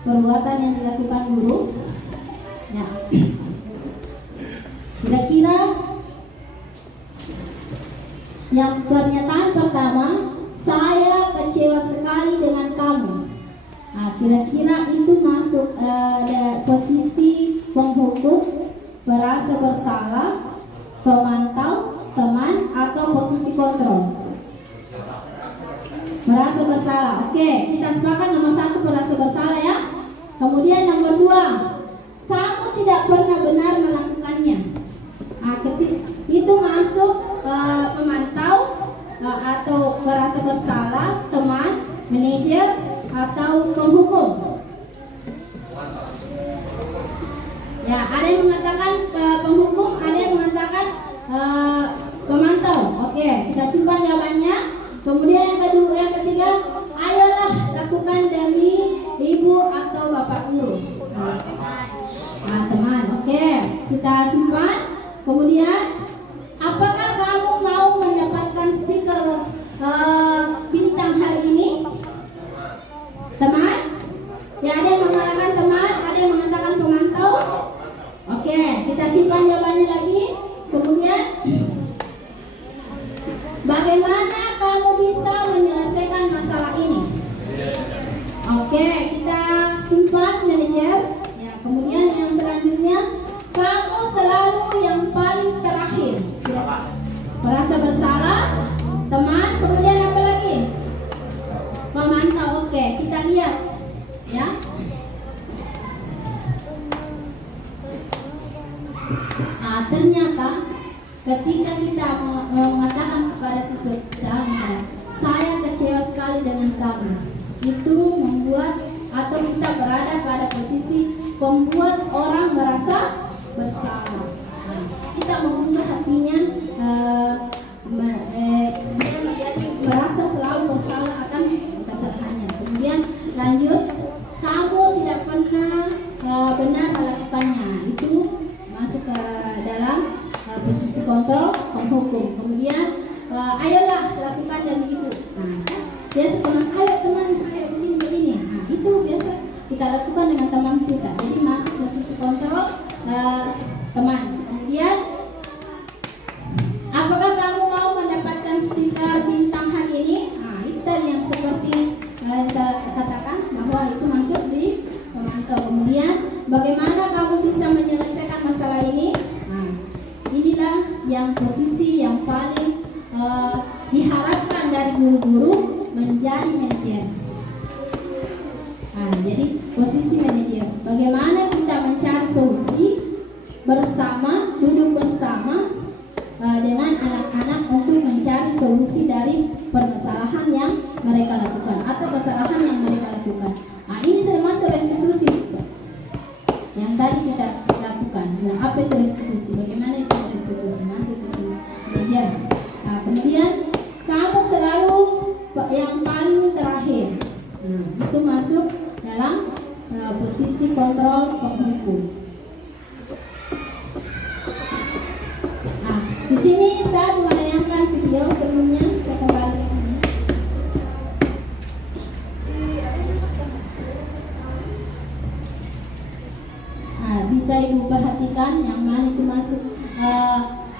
perbuatan yang dilakukan guru. Ya. Kira-kira yang pernyataan pertama, saya kecewa sekali dengan kamu. Nah, kira-kira itu masuk posisi penghukum, merasa bersalah, pemantau, teman, atau posisi kontrol? Merasa bersalah. Oke, kita sepakat nomor 1 merasa bersalah ya. Kemudian nomor 2, kamu tidak pernah benar melakukannya. Nah, itu masuk pemantau atau merasa bersalah, teman, manajer, atau penghukum. Ya, ada yang mengatakan penghukum, ada yang mengatakan pemantau. Oke, kita simpan jawabannya. Kemudian yang kedua, yang ketiga, ayolah lakukan demi ibu atau bapak guru. Nah, teman, oke, kita simpan. Kemudian, apakah kamu mau mendapatkan stiker bintang hari ini? Teman? Ya, ada yang mengatakan teman, ada yang mengatakan pemantau. Oke, kita simpan jawabannya lagi. Kemudian, bagaimana kamu bisa menyelesaikan masalah ini? Oke, kita simpan manajer. Ya, kemudian yang selanjutnya, kamu selalu yang paling terakhir. Ya. Merasa bersalah, teman. Kemudian apa lagi? Pemantau. Oke, kita lihat. Ya. Nah, ternyata ketika kita mengatakan kepada seseorang, saya kecewa sekali dengan kamu, itu membuat atau kita berada pada posisi membuat orang merasa bersalah. Nah, kita mengubah hatinya, dia menjadi merasa selalu bersalah akan kesalahannya. Kemudian lanjut, kamu tidak pernah benar melakukannya, itu masuk ke dalam posisi kontrol penghukum. Kemudian ayolah lakukan demi ibu. Nah, biasa teman, ayo teman, ayo begini. Nah, itu biasa kita lakukan dengan teman kita. Jadi masuk posisi kontrol teman. Kemudian, apakah kamu mau mendapatkan stiker bintang hari ini? Nah, itu tadi yang seperti kita katakan bahwa itu masuk di pemantau. Kemudian, bagaimana kamu bisa menyelesaikan masalah ini? Nah, inilah yang posisi yang paling diharapkan dari guru-guru menjadi manajer. Nah, jadi posisi manajer. Bagaimana kita mencari solusi bersama, duduk bersama dengan anak-anak untuk mencari solusi dari permasalahan yang mereka lakukan atau kesalahan yang mereka lakukan. Nah, ini sudah masuk restitusi yang tadi kita lakukan. Nah, apa itu restitusi? Bagaimana itu restitusi? Masuk ke sini. Manajer. Nah, kemudian kamu selalu yang paling terakhir. Nah, itu masuk dalam posisi kontrol penghukum. Nah, di sini saya menayangkan video sebelumnya. Saya kembali ke sini. Nah, bisa ibu perhatikan yang mana itu masuk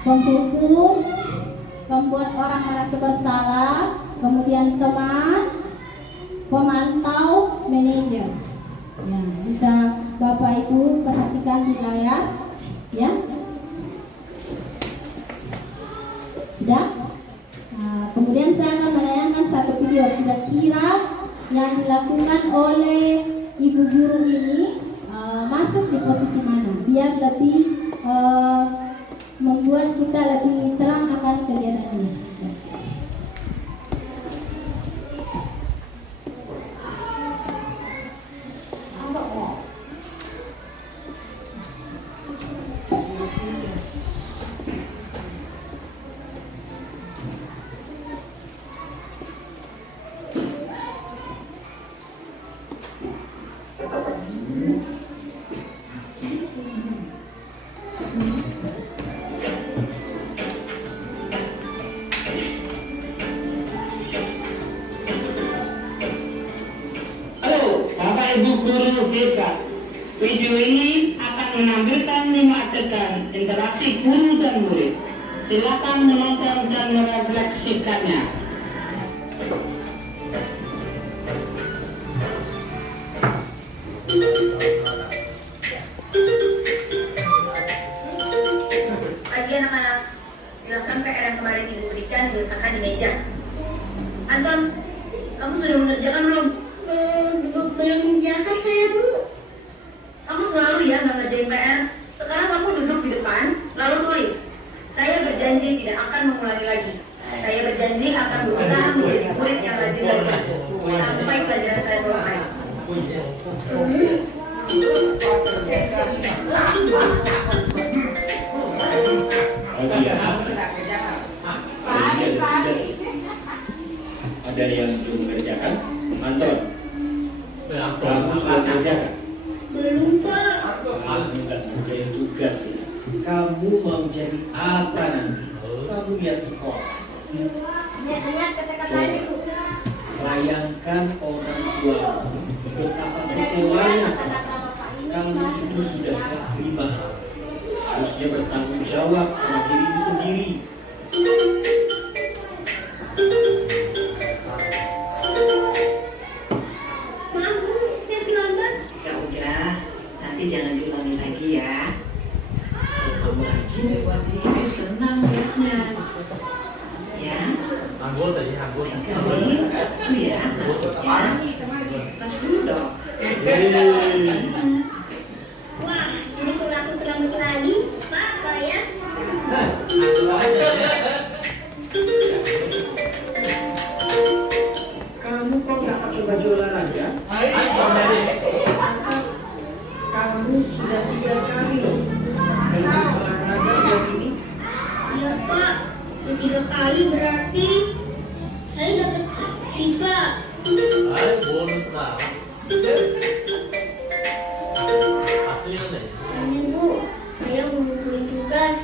penghukum, membuat orang merasa bersalah, kemudian teman, pemantau, manajer. Ya, bisa Bapak Ibu perhatikan di layar, ya. Sudah. Nah, kemudian saya akan menayangkan satu video kira-kira yang dilakukan oleh ibu guru ini masuk di posisi mana, biar lebih membuat kita lebih terang akan kegiatan ini. Ibu guru hebat. Video ini akan menampilkan 5 adegan interaksi guru dan murid. Silakan menonton dan merefleksikannya. Pagi anak-anak, silakan PR yang kemarin ibu berikan diletakkan di meja. Anton, kamu sudah mengerjakan belum? Belum mengerjakan saya, Bu. Kamu selalu ya nggak ngerjain PR. Sekarang kamu duduk di depan, lalu tulis. Saya berjanji tidak akan mengulangi lagi. Saya berjanji akan berusaha menjadi murid yang rajin belajar sampai pelajaran saya selesai. Ada yang belum mengerjakan? Anton, kamu sudah mengerjakan? Belum, Pak. Kamu nggak ngerjain tugas ya? Kamu mau jadi apa nanti? Kamu lihat sekolah sih? Ingat kata-kata ibu. Bayangkan orang tua betapa kecewanya. Kamu itu sudah kelas 5, harusnya bertanggung jawab sama dirimu sendiri. Maaf, Bu, saya terlambat. Ya udah, nanti jangan diulangi lagi ya. Kalau kamu rajin, ibu senang lihatnya. Ya, Anggota ya, anggota. kali itu ya maksudnya. Tas dulu dong. Wah, jadi kalau aku terlambat lagi, apa ya? Kamu kok nggak pakai baju olahraga? Kamu sudah 3 kali loh baju olahraga bulan ini. Iya, Pak. Udah 3 kali berarti saya dapat saksi, Pak. Ay, bonus na. Asli na eh. Ini, Bu, saya mau ngumpulin tugas.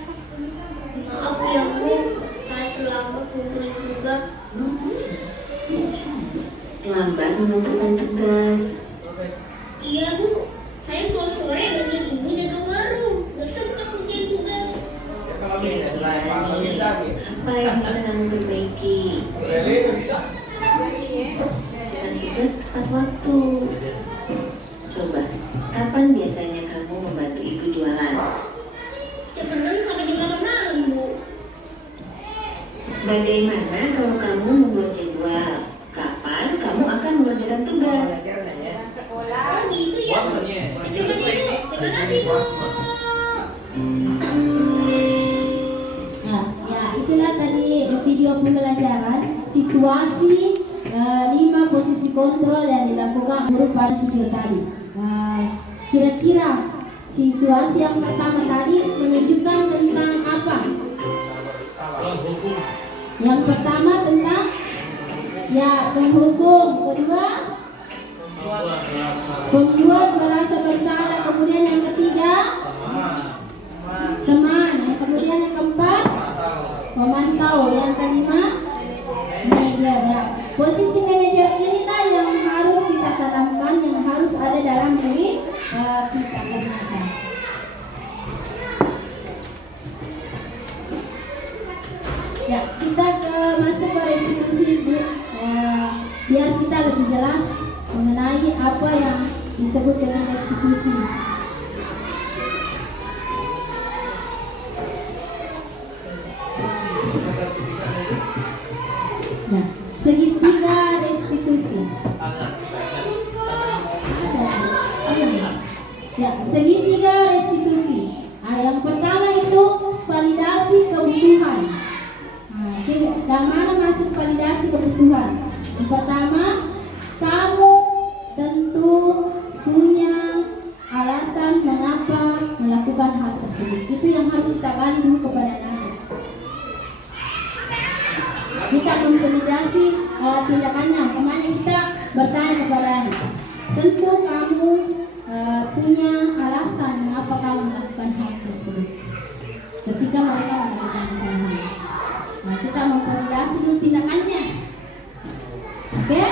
Maaf ya, Bu, saya terlambat ngumpulin tugas. Lambat mengumpulkan tugas. Iya, Bu, saya pulang sore banyak ibu jaga warung. Gak sempat ngerjain tugas. Apa yang bisa kamu perbaiki? Dan tugas tepat waktu. Coba, kapan biasanya kamu membantu ibu jualan? Cepetnya sampai jam 8 malam, Bu. Bagaimana kalau kamu membuat jadwal? Kapan kamu akan mengerjakan tugas? Oh, gitu ya. Coba dulu. Terima kasih, Bu. Nah, ya itulah tadi video pembelajaran situasi 5 posisi kontrol yang dilakukan guru pada video tadi. Kira-kira situasi yang pertama tadi menunjukkan tentang apa? Hukum. Yang pertama tentang ya penghukum, kedua pembuat merasa bersalah, kemudian yang ketiga teman, kemudian yang keempat pemantau, yang kelima manajer. Ya, posisi manajer inilah yang harus kita tanamkan, yang harus ada dalam diri kita kerjakan. Ya, kita masuk ke restitusi, Bu. Biar kita lebih jelas mengenai apa yang disebut dengan restitusi. Nah, segitiga restitusi. Ya, segitiga restitusi. Yang pertama itu validasi kebutuhan. Yang mana masuk validasi kebutuhan? Yang pertama, kamu tentu punya alasan mengapa melakukan hal tersebut. Itu yang harus kita gali dulu kepada anak. Kita memvalidasi tindakannya, makanya kita bertanya kepada anak. Tentu kamu punya alasan mengapa kamu melakukan hal tersebut. Ketika mereka melakukan kesalahan, nah kita memvalidasi dulu tindakannya. Oke?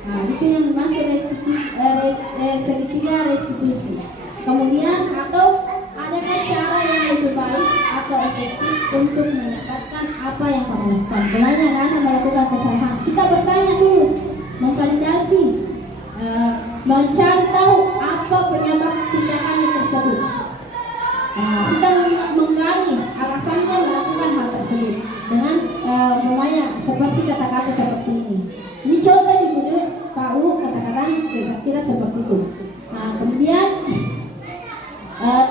Nah itu yang dimaksud segitiga restitusi. Kemudian atau adakah cara yang lebih baik atau efektif untuk mendapatkan apa yang kamu lakukan? Banyak anak melakukan kesalahan. Kita bertanya dulu, memvalidasi, mencari tahu apa penyebab tindakan tersebut. Kita menggali alasannya melakukan hal tersebut dengan seperti kata-kata seperti ini. Ini contoh di video tahu kata-kata kira-kira seperti itu. Kemudian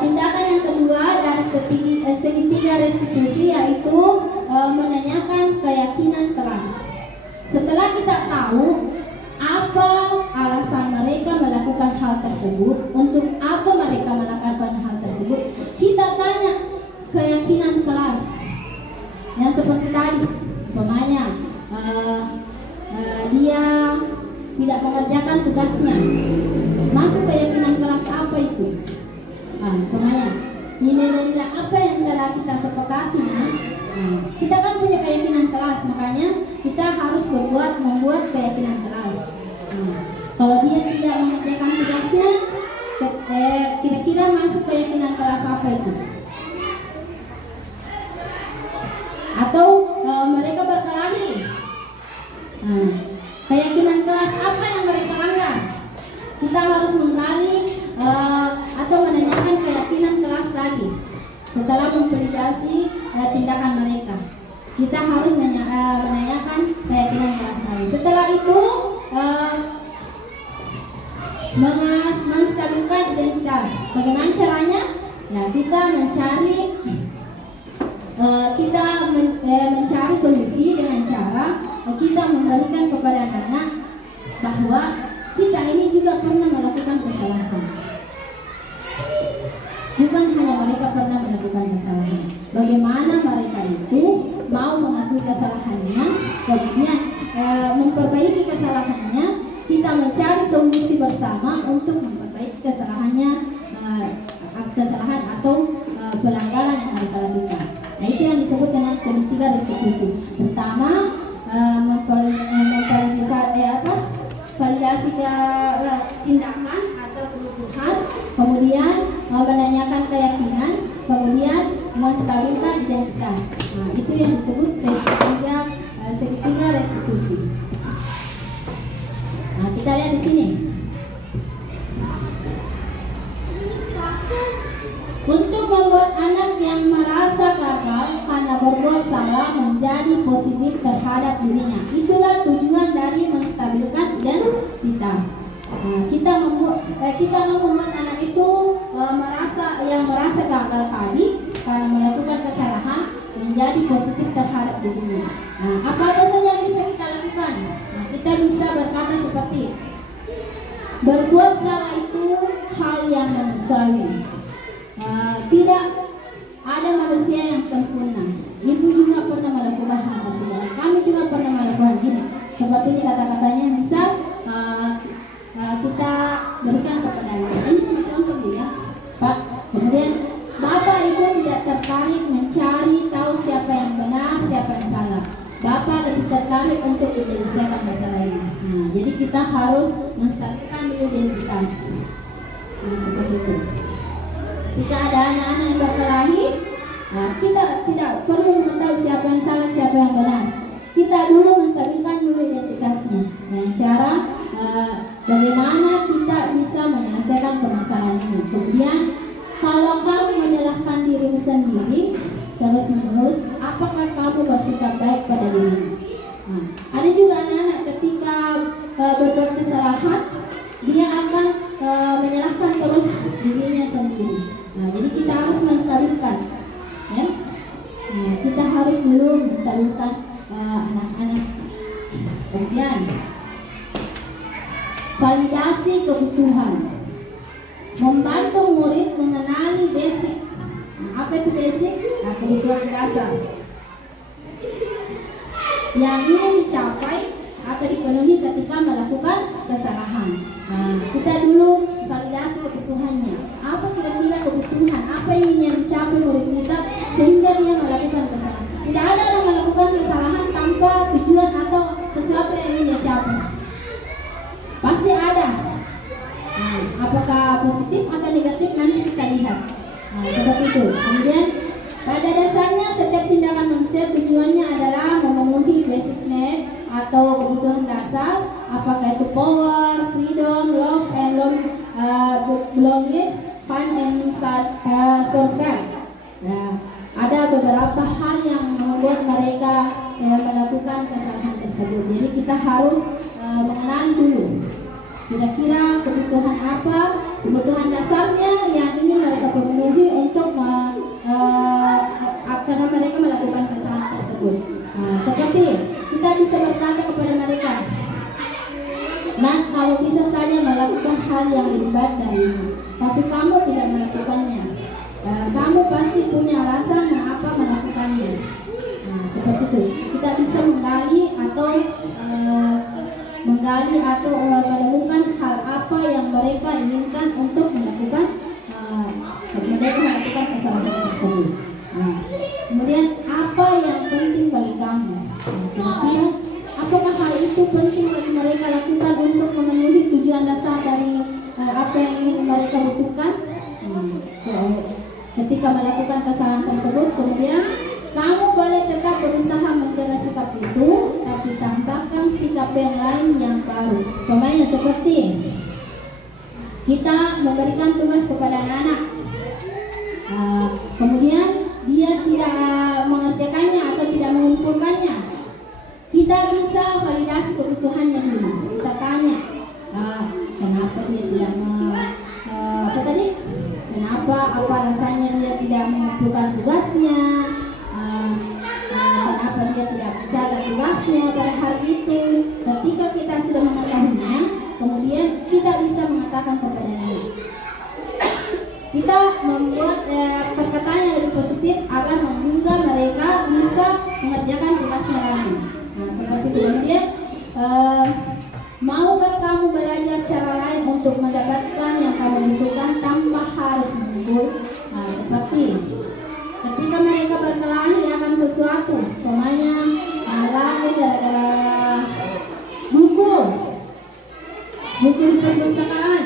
tindakan yang kedua dari segitiga restitusi yaitu menanyakan keyakinan kelas. Setelah kita tahu apa alasan mereka melakukan hal tersebut, untuk apa mereka melakukan hal tersebut, kita tanya keyakinan kelas. Yang seperti tadi, umpamanya dia tidak mengerjakan tugasnya, masuk keyakinan kelas apa itu? Umpamanya nilai-nilai apa yang telah kita sepakati? Kita kan punya keyakinan kelas, makanya kita harus membuat keyakinan kelas. Kalau dia tidak mengerjakan tugasnya, kira-kira masuk keyakinan kelas apa itu? Atau mereka berkelahi, keyakinan kelas apa yang mereka langgar? Kita harus menggali atau menanyakan keyakinan kelas lagi. Setelah memvalidasi tindakan mereka, kita harus menanyakan keyakinan kelas lagi. Setelah itu menstabilkan identitas. Bagaimana caranya? Ya, kita mencari solusi dengan cara kita memberikan kepada anak-anak bahwa kita ini juga pernah melakukan kesalahan. Bukan hanya mereka pernah melakukan kesalahan. Bagaimana mereka itu mau mengakui kesalahannya, kemudian memperbaiki kesalahannya. Kita mencari solusi bersama untuk memperbaiki kesalahan atau pelanggaran yang mereka lakukan. Nah, itu yang disebut dengan segitiga restitusi. Pertama, validasi tindakan atau kebutuhan, kemudian menanyakan keyakinan, kemudian menstabilkan identitas. Nah, itu yang disebut segitiga restitusi. Nah, kita lihat di sini. Untuk membuat anak yang merasa gagal karena berbuat salah menjadi positif terhadap dirinya. Itulah tujuan dari menstabilkan identitas. Kita mau membuat anak itu merasa gagal tadi karena melakukan kesalahan menjadi positif terhadap dirinya. Nah, apa-apa saja yang bisa kita lakukan? Nah, kita bisa berkata seperti, berbuat salah itu hal yang manusiawi. Tidak ada manusia yang sempurna. Ibu juga pernah melakukan hal tersebut. Kami juga pernah melakukan gini. Seperti ini kata-katanya bisa kita berikan kepada anak. Ini cuma contoh ya, Pak. Kemudian Bapak Ibu tidak tertarik mencari tahu siapa yang benar, siapa yang salah. Bapak lebih tertarik untuk menyelesaikan masalah ini. Nah, jadi kita harus menstabilkan identitas. Nah, seperti itu. Jika ada anak-anak yang berkelahi, kita tidak perlu mengetahui siapa yang salah, siapa yang benar. Kita dulu menstabilkan identitasnya. Dengan cara bagaimana kita bisa menyelesaikan permasalahan ini. Kemudian kalau kamu menyalahkan dirimu sendiri terus-menerus, apakah kamu bersikap baik pada dirimu? Nah, ada juga anak-anak ketika berbuat kesalahan, dia akan menyalahkan terus dirinya sendiri. Nah, jadi kita harus menstabilkan, ya. Nah, kita harus dulu menstabilkan anak-anak. Kemudian validasi kebutuhan, membantu murid mengenali basic. Nah, apa itu basic? Nah, kebutuhan dasar yang ingin dicapai atau dipenuhi ketika melakukan kesalahan. Nah, kita dulu validasi kebutuhannya. Apa kira-kira kebutuhan? Apa yang ingin dicapai murid kita sehingga dia melakukan kesalahan? Tidak ada yang melakukan kesalahan tanpa tujuan atau sesuatu yang ingin dia capai. Pasti ada. Nah, apakah positif atau negatif nanti kita lihat. Seperti itu. Kemudian pada dasarnya setiap tindakan manusia tujuannya adalah memenuhi basic need atau kebutuhan dasar, apakah itu power, freedom, love, and belonging, fun, and survival. Nah, ada beberapa hal yang membuat mereka melakukan kesalahan tersebut. Jadi kita harus mengenali dulu kira-kira kebutuhan apa, kebutuhan dasarnya yang ingin mereka penuhi untuk karena mereka melakukan kesalahan tersebut. Seperti kita bisa berkata kepada mereka, nah kalau bisa saja melakukan hal yang lebih baik dari ini, tapi kamu tidak melakukannya. Kamu pasti punya alasan mengapa melakukannya. Seperti itu. Kita bisa menggali atau menemukan hal apa yang mereka inginkan untuk melakukan kesalahan tersebut. Kemudian apa yang penting bagi kamu? Kira-kira apakah hal itu penting bagi mereka lakukan untuk memenuhi tujuan dasar dari apa yang ingin mereka butuhkan? Ketika melakukan kesalahan tersebut, kemudian kamu boleh tetap berusaha menjaga sikap itu, tapi tambahkan sikap yang lain yang baru. Contohnya seperti kita memberikan tugas kepada anak-anak, kemudian dia tidak mengerjakannya atau tidak mengumpulkannya. Kita bisa validasi kebutuhannya dulu. Kita tanya, kenapa dia tidak kenapa, apa alasannya dia tidak mengumpulkan tugasnya, kenapa dia tidak mencatat tugasnya pada hari itu. Ketika kita sudah mengetahuinya, kemudian kita bisa mengatakan kepada dia, kita membuat perkataan yang lebih positif agar menggugah mereka bisa mengerjakan tugasnya lagi. Seperti itu. Kemudian maukah kamu belajar cara lain untuk mendapatkan yang kamu butuhkan tanpa harus mengumpul? Seperti ketika mereka berkelahi akan sesuatu, umpamanya lagi gara-gara buku di perpustakaan.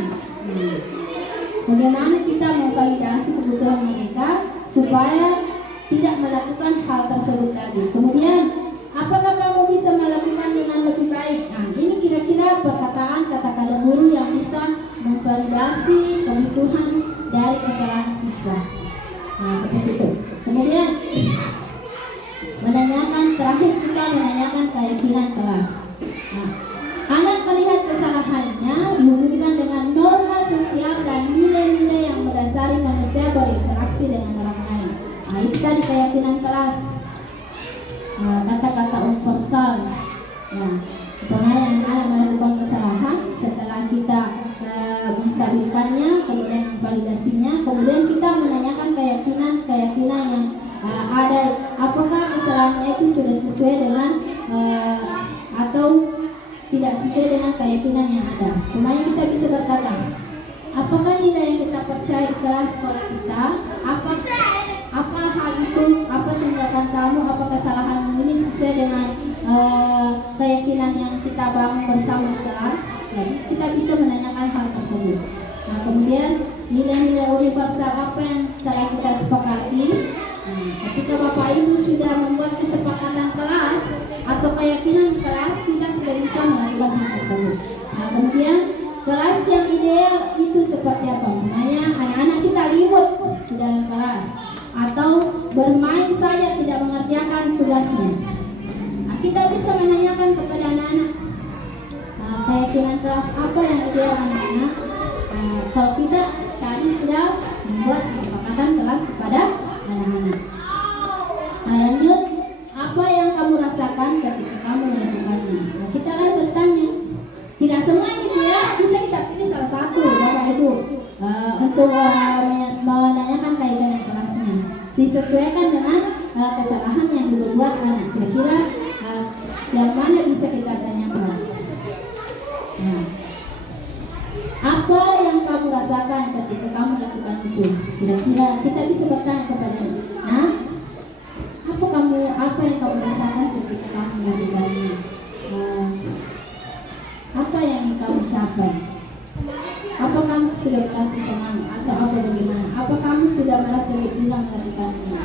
Bagaimana kita memvalidasi kebutuhan mereka supaya tidak melakukan hal tersebut lagi. Kemudian, apakah kamu bisa melakukan dengan lebih baik? Ini kira-kira perkataan kata-kata guru yang bisa memvalidasi kebutuhan dari kesalahan siswa. Seperti itu. Kemudian, terakhir kita menanyakan keyakinan kelas. Anak melihat kesalahannya dihubungkan dengan norma sosial dan nilai-nilai yang mendasari manusia berinteraksi dengan orang lain. Itu tadi keyakinan kelas. Kata-kata universal. Supaya anak melakukan kesalahan, setelah kita menstabilkannya, kemudian memvalidasinya, kemudian kita menanyakan keyakinan yang ada, apakah kesalahannya itu sudah sesuai dengan atau tidak sesuai dengan keyakinan yang ada. Supaya kita bisa berkata, apakah nilai yang kita percaya di kelas sekolah kita, apa hal itu, apa tindakan kamu, apa kesalahanmu ini sesuai dengan keyakinan yang kita bangun bersama di kelas. Jadi kita bisa menanyakan hal tersebut. Kemudian nilai-nilai universal apa yang telah kita sepakati. Ketika Bapak Ibu sudah membuat kesepakatan kelas atau keyakinan di kelas, kita sudah bisa melakukan hal tersebut. Kemudian kelas yang ideal itu seperti apa? Namanya anak-anak kita ribut di dalam kelas atau bermain saja tidak mengerjakan tugasnya. Kita bisa menanyakan kepada anak-anak keyakinan kelas apa yang ideal anak-anak. Kalau kita tadi sudah membuat kesepakatan kelas kepada anak-anak. Lanjut, apa yang kamu rasakan ketika kamu melakukannya? Kita lagi bertanya. Tidak semuanya bisa kita pilih salah satu, Bapak Ibu, untuk menanyakan keyakinan kelasnya. Disesuaikan dengan kesalahan yang dibuat anak. Kira-kira yang mana bisa kita tanyakan? Apa yang kamu rasakan ketika kamu melakukan itu? Kira-kira kita bisa bertanya kepada apa yang kamu rasakan ketika kamu melakukannya? Apa yang kamu capai? Apa sudah merasa senang atau apa bagaimana? Apa kamu sudah merasa gembira melakukannya?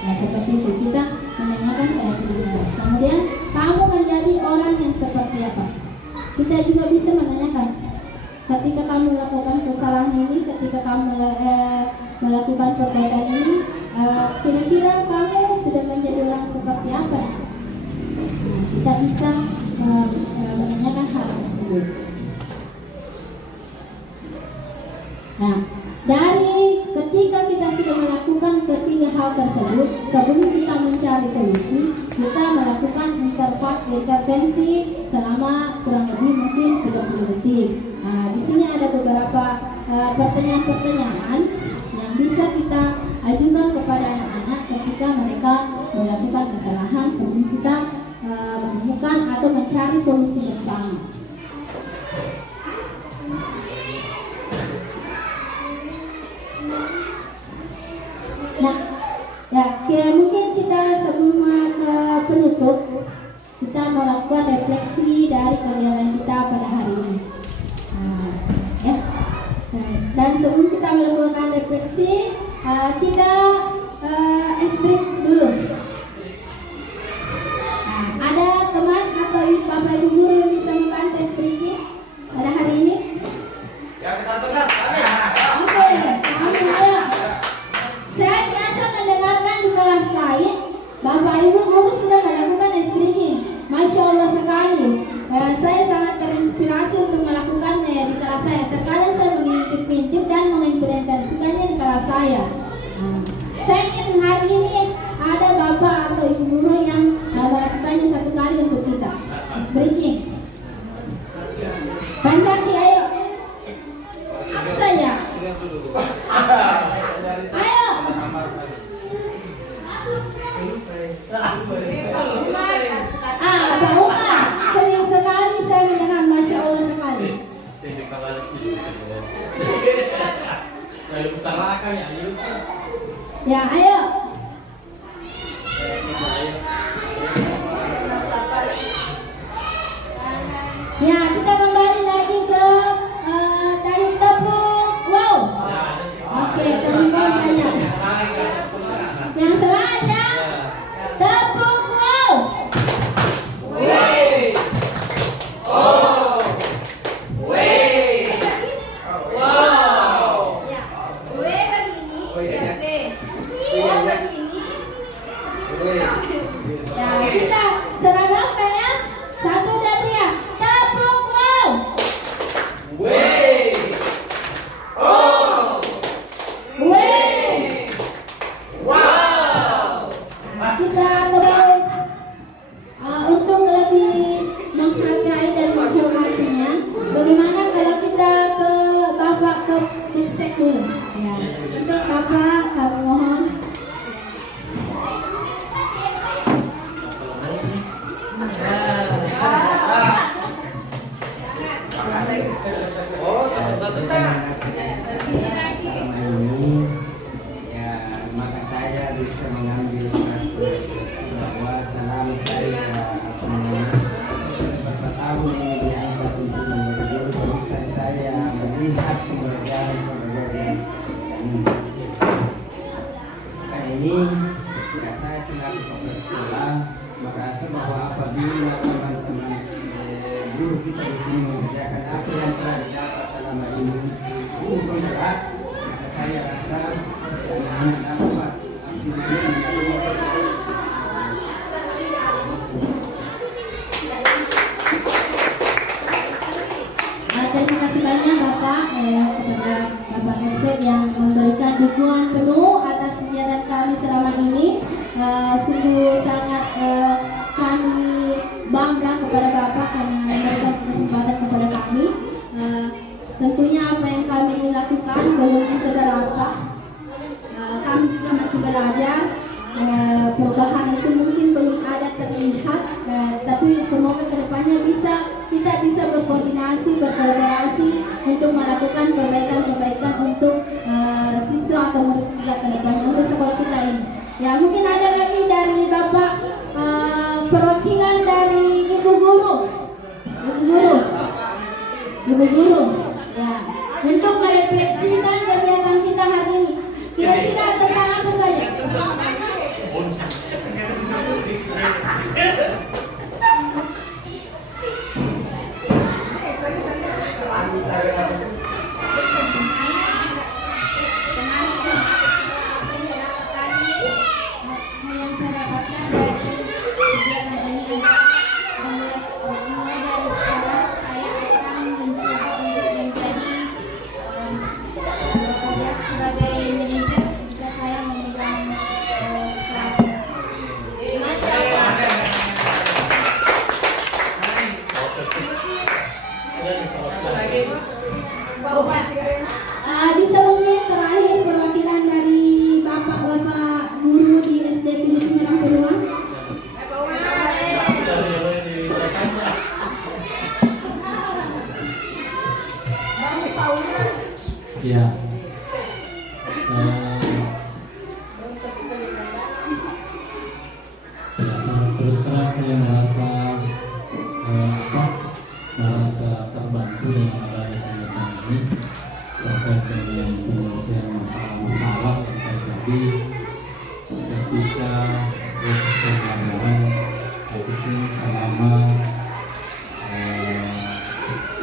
Nah, seperti itu kita menanyakan kayak begitu. Kemudian kamu menjadi orang yang seperti apa? Kita juga bisa menanyakan ketika kamu melakukan kesalahan ini, ketika kamu melakukan perbaikan ini, kira-kira kamu sudah menjadi orang seperti apa? Nah, kita bisa menanyakan hal tersebut. Nah, dari ketika kita sudah melakukan ketiga hal tersebut, sebelum kita mencari solusi, kita melakukan intervensi selama kurang lebih mungkin 30 detik. Nah, di sini ada beberapa pertanyaan-pertanyaan yang bisa kita ajukan kepada anak-anak ketika mereka melakukan kesalahan sebelum kita menemukan atau mencari solusi bersama. Nah, ya, mungkin kita sebelum penutup kita melakukan refleksi dari kegiatan kita pada hari ini. Dan sebelum kita melakukan refleksi, kita break dulu. Nah, ada teman atau bapak ibu guru yang bisa membantu breaking pada hari ini? Ya, kita tengah. Oke, alhamdulillah. Saya biasa mendengarkan di kelas lain, bapak ibu guru sudah melakukan breaking. Masya Allah sekali. Saya sangat terinspirasi untuk melakukannya di kelas saya. Terkadang saya mengintip-intip dan mengimplementasikannya di kelas saya. Saya ingin hari ini ada bapak atau ibu guru yang melakukannya satu kali untuk kita. Breaking. Pansati, ayo. Apa saya? Ayo. Bapak Umar, sering sekali saya mendengar Masya Allah sekali. Ya, ayo. Ya, kita kembali lagi ke tadi tepuk. Wow. Oke, terima saja. Yang selanjutnya tepuk wow. Wey. Oh. Wey. Wow. Ya, gue begini, ya B. Iya, Begini. Ya, kita seragamkan ya. Satu dan tiga. Tepuk wow. Wey. Oh. Wey. Wow. Nah, kita tepuk untuk lebih menghargai dan menghormatinya. Bagaimana kalau kita ke Bapak ke Tipsek dulu? Ya. Untuk Bapak kami mohon. Oh, satu tak. Selama ini ya maka saya bisa mengambil satu refleksi bahwa selama saya beberapa tahun ini diangkat untuk menjadi guru, barusan saya melihat kemerdekaan ini. Karena ini ya saya selaku kepala sekolah merasa bahwa apabila teman-teman guru kita di sini mengerjakan apa yang telah didapat selama ini untuk berat, maka saya rasa anak-anak dapat Terima kasih banyak Bapak kepada Bapak Tipsek yang memberikan dukungan penuh atas kegiatan kami selama ini. Sungguh sangat kami bangga kepada Bapak karena memberikan kesempatan kepada kami. Tentunya apa yang kami lakukan belum seberapa. Kami juga masih belajar. Perubahan itu mungkin belum ada terlihat, tapi semoga kedepannya kita bisa berkoordinasi, berkolaborasi untuk melakukan perbaikan-perbaikan untuk siswa atau murid kita kedepannya untuk sekolah kita ini. Ya, mungkin ada lagi dari Bapak perwakilan dari Ibu Guru. Ya. untuk merefleksikan kegiatan kita hari ini. Kira-kira tentang apa saja? Yang saya dapatkan dari kegiatan ini adalah mulai dari sekarang saya akan mencoba untuk menjadi bekerja sebagai manajer jika saya memegang kelas. Masya Allah. Bisa mungkin terakhir perwakilan dari bapak-bapak guru di SD Tujuh Merah Purwa. Ya. Terus terang saya merasa terbantu dengan adanya kegiatan ini terkait dengan penyelesaian masalah-masalah yang terjadi ketika proses pembelajaran itu selama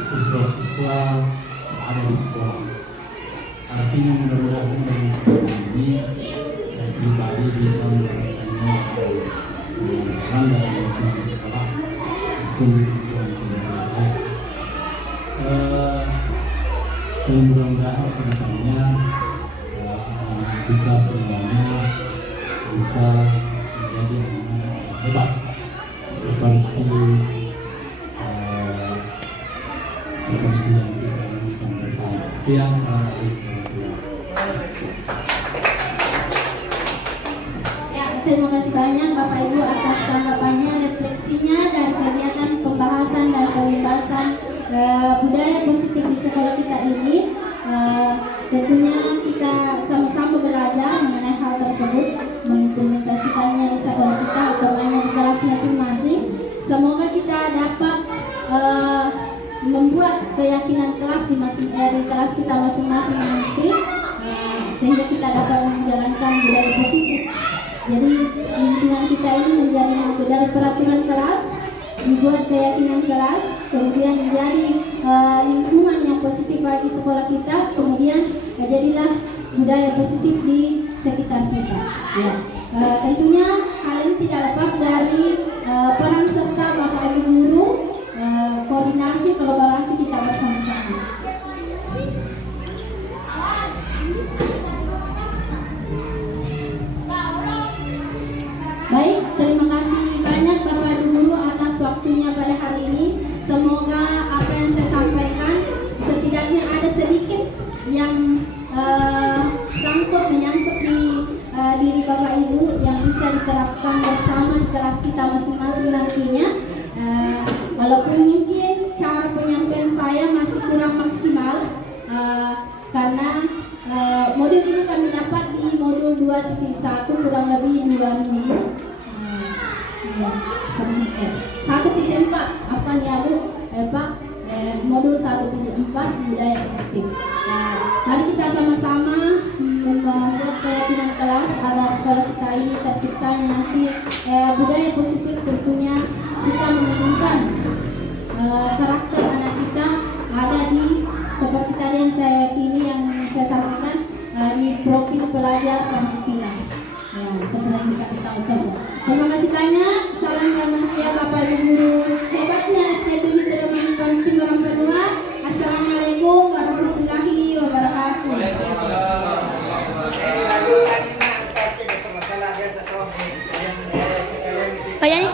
siswa-siswa ada di sekolah. Artinya mudah-mudahan dari ini saya pribadi bisa mendapatkannya dengan dari di sekolah itu tujuan dari saya. Dan mudah-mudahan kedepannya kita semuanya bisa menjadi anak-anak yang hebat seperti yang kita inginkan bersama. Sekian, assalamualaikum. Ya, terima kasih banyak Bapak Ibu atas tanggapannya, refleksinya dan kegiatan pembahasan dan pembahasan budaya positif di sekolah kita ini. Tentunya kita sama-sama belajar mengenai hal tersebut, mengimplementasikannya di sekolah kita atau hanya di kelas masing-masing. Semoga kita dapat membuat keyakinan kelas di kelas kita masing-masing nanti, sehingga kita dapat menjalankan budaya positif. Jadi lingkungan kita ini menjadi dari peraturan kelas, dibuat keyakinan kelas, kemudian menjadi lingkungan yang positif bagi sekolah kita, kemudian jadilah budaya positif di sekitar kita. Ya. Tentunya hal ini tidak lepas dari peran serta Bapak Ibu guru, koordinasi kolaborasi kita bersama-sama. Baik, terima kasih banyak Bapak Ibu guru atas waktunya pada hari ini. Semoga apa yang saya sampaikan setidaknya ada sedikit yang menyangkut di diri Bapak Ibu yang bisa diterapkan bersama di kelas kita masing-masing nantinya. Walaupun mungkin cara penyampaian saya masih kurang maksimal, karena modul ini kami dapat di modul 2.1 kurang lebih 2 minggu. 1.4 apa nih Bu? Pak, modul 1.4 budaya positif. Mari kita sama-sama membuat keyakinan kelas agar sekolah kita ini tercipta nanti budaya positif. Tentunya kita menemukan karakter anak kita ada di seperti tadi yang saya yakini yang saya sampaikan di profil pelajar Pancasila. Ya, seperti yang kita ketahui. Terima kasih banyak. Salam ya Bapak Ibu guru hebatnya SD Tujuh Merah Purwa. Assalamualaikum warahmatullahi wabarakatuh. Kayaknya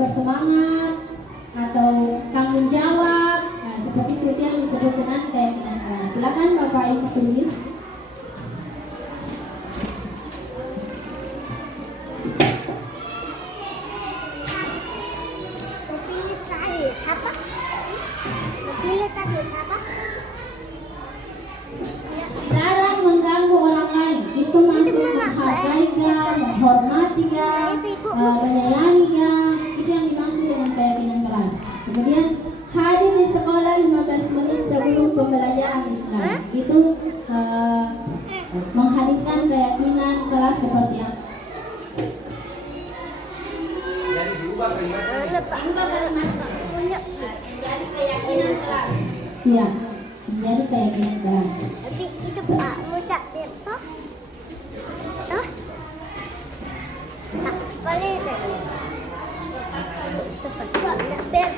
bersemangat atau tanggung jawab. Nah, seperti itu yang disebut dengan keyakinan kelas. Silakan Bapak Ibu tulis. Dilarang mengganggu orang lain. Itu masuk menghargai ga, menghormati ga, menyayangi ga. Itu yang dimaksud dengan keyakinan kelas. Kemudian hadir di sekolah 15 menit sebelum pembelajaran Islam. Itu menghadirkan keyakinan kelas seperti apa? Jadi diubah kalimatnya. Diubah kalimatnya. Jadi keyakinan kelas. Iya, menjadi keyakinan kelas. Tapi itu Pak, ngucap toh? Toh? Tak boleh tu. Cepat.